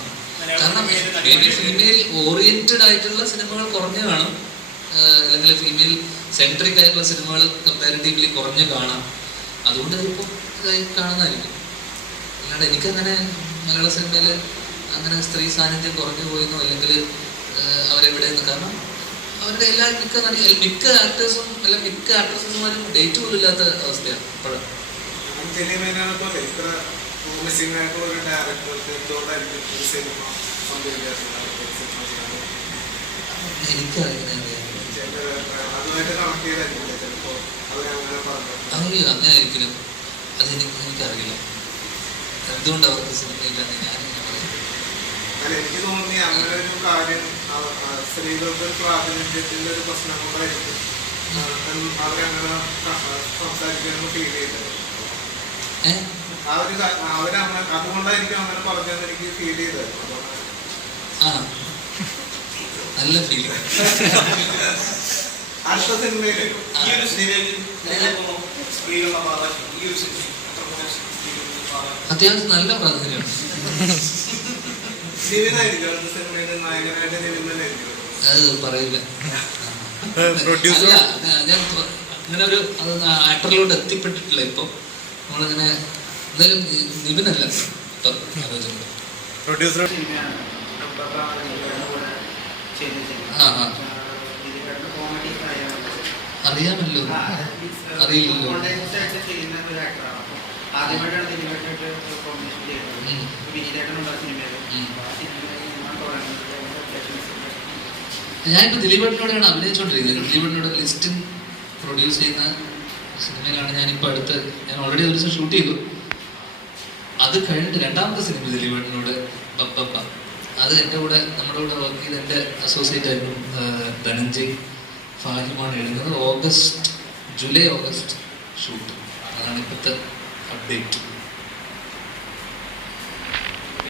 കാരണം മേ ബി ഫീമെയിൽ ഓറിയന്റഡ് ആയിട്ടുള്ള സിനിമകൾ കുറഞ്ഞു കാണും, അല്ലെങ്കിൽ ഫീമെയിൽ സെൻട്രിക് ആയിട്ടുള്ള സിനിമകൾ കമ്പാരിറ്റീവ്ലി കുറഞ്ഞു കാണാം. അതുകൊണ്ട് ചിലപ്പോൾ ഇതായി കാണുന്നതായിരിക്കും. അല്ലാണ്ട് എനിക്കങ്ങനെ മലയാള സിനിമയിൽ അങ്ങനെ സ്ത്രീ സാന്നിധ്യം കുറഞ്ഞു പോയെന്നോ അല്ലെങ്കിൽ അവരെവിടെയെന്ന്, കാരണം അവരുടെ മിക്ക ആക്ടേഴ്സും അല്ല മിക്ക ആക്ട്രസന്മാരും ഡേറ്റ് പോലും ഇല്ലാത്ത അവസ്ഥയാണ് ഇപ്പോഴും. അറിയില്ല, അങ്ങനെ ആയിരിക്കും. എനിക്കറിയില്ല എന്തുകൊണ്ട് അവർക്ക് സിനിമയില്ലാന്ന് ഞാനിങ്ങനെ പറയും. എനിക്ക് തോന്നി അങ്ങനെ ഒരു കാര്യം സ്ത്രീകൾക്ക് പ്രാതിനിധ്യത്തിന്റെ ഒരു പ്രശ്നം കൊണ്ടായിരിക്കും അവരങ്ങനെ സംസാരിക്കാനൊന്നും ഫീൽ ചെയ്തത്. അതുകൊണ്ടായിരിക്കും അങ്ങനെ പറഞ്ഞതെന്ന് എനിക്ക് ഫീൽ ചെയ്തത്. നല്ല ഫീലിംഗ്. അടുത്ത സിനിമയില് അത്യാവശ്യം നല്ല പ്രാധാന്യമാണ്. അത് പറയില്ല. ഞാൻ അങ്ങനെ ഒരു ആക്ടറിലോട്ട് എത്തിപ്പെട്ടിട്ടില്ല ഇപ്പൊ. നമ്മളിങ്ങനെ എന്തായാലും നിവിനല്ല ആലോചന. അറിയാമല്ലോ, അറിയില്ലല്ലോ. ഞാനിപ്പോ ദിലീപേട്ടനോടെയാണ് അഭിനയിച്ചുകൊണ്ടിരിക്കുന്നത്. ദിലീപേട്ടനോട് ലിസ്റ്റും പ്രൊഡ്യൂസ് ചെയ്യുന്ന സിനിമയിലാണ് ഞാനിപ്പോൾ അടുത്ത്. ഞാൻ ഓൾറെഡി ഒരു ദിവസം ഷൂട്ട് ചെയ്തു. അത് കഴിഞ്ഞിട്ട് രണ്ടാമത്തെ സിനിമ ദിലീപേട്ടനോട് ബപ്പ. അത് എൻ്റെ കൂടെ നമ്മുടെ കൂടെ വർക്ക് ചെയ്ത് എൻ്റെ അസോസിയേറ്റ് ആയിരുന്നു ധനഞ്ജയ് ഫാഹിമാണ് എഴുതുന്നത്. July August shoot. അതാണ് ഇപ്പോഴത്തെ അപ്ഡേറ്റ്.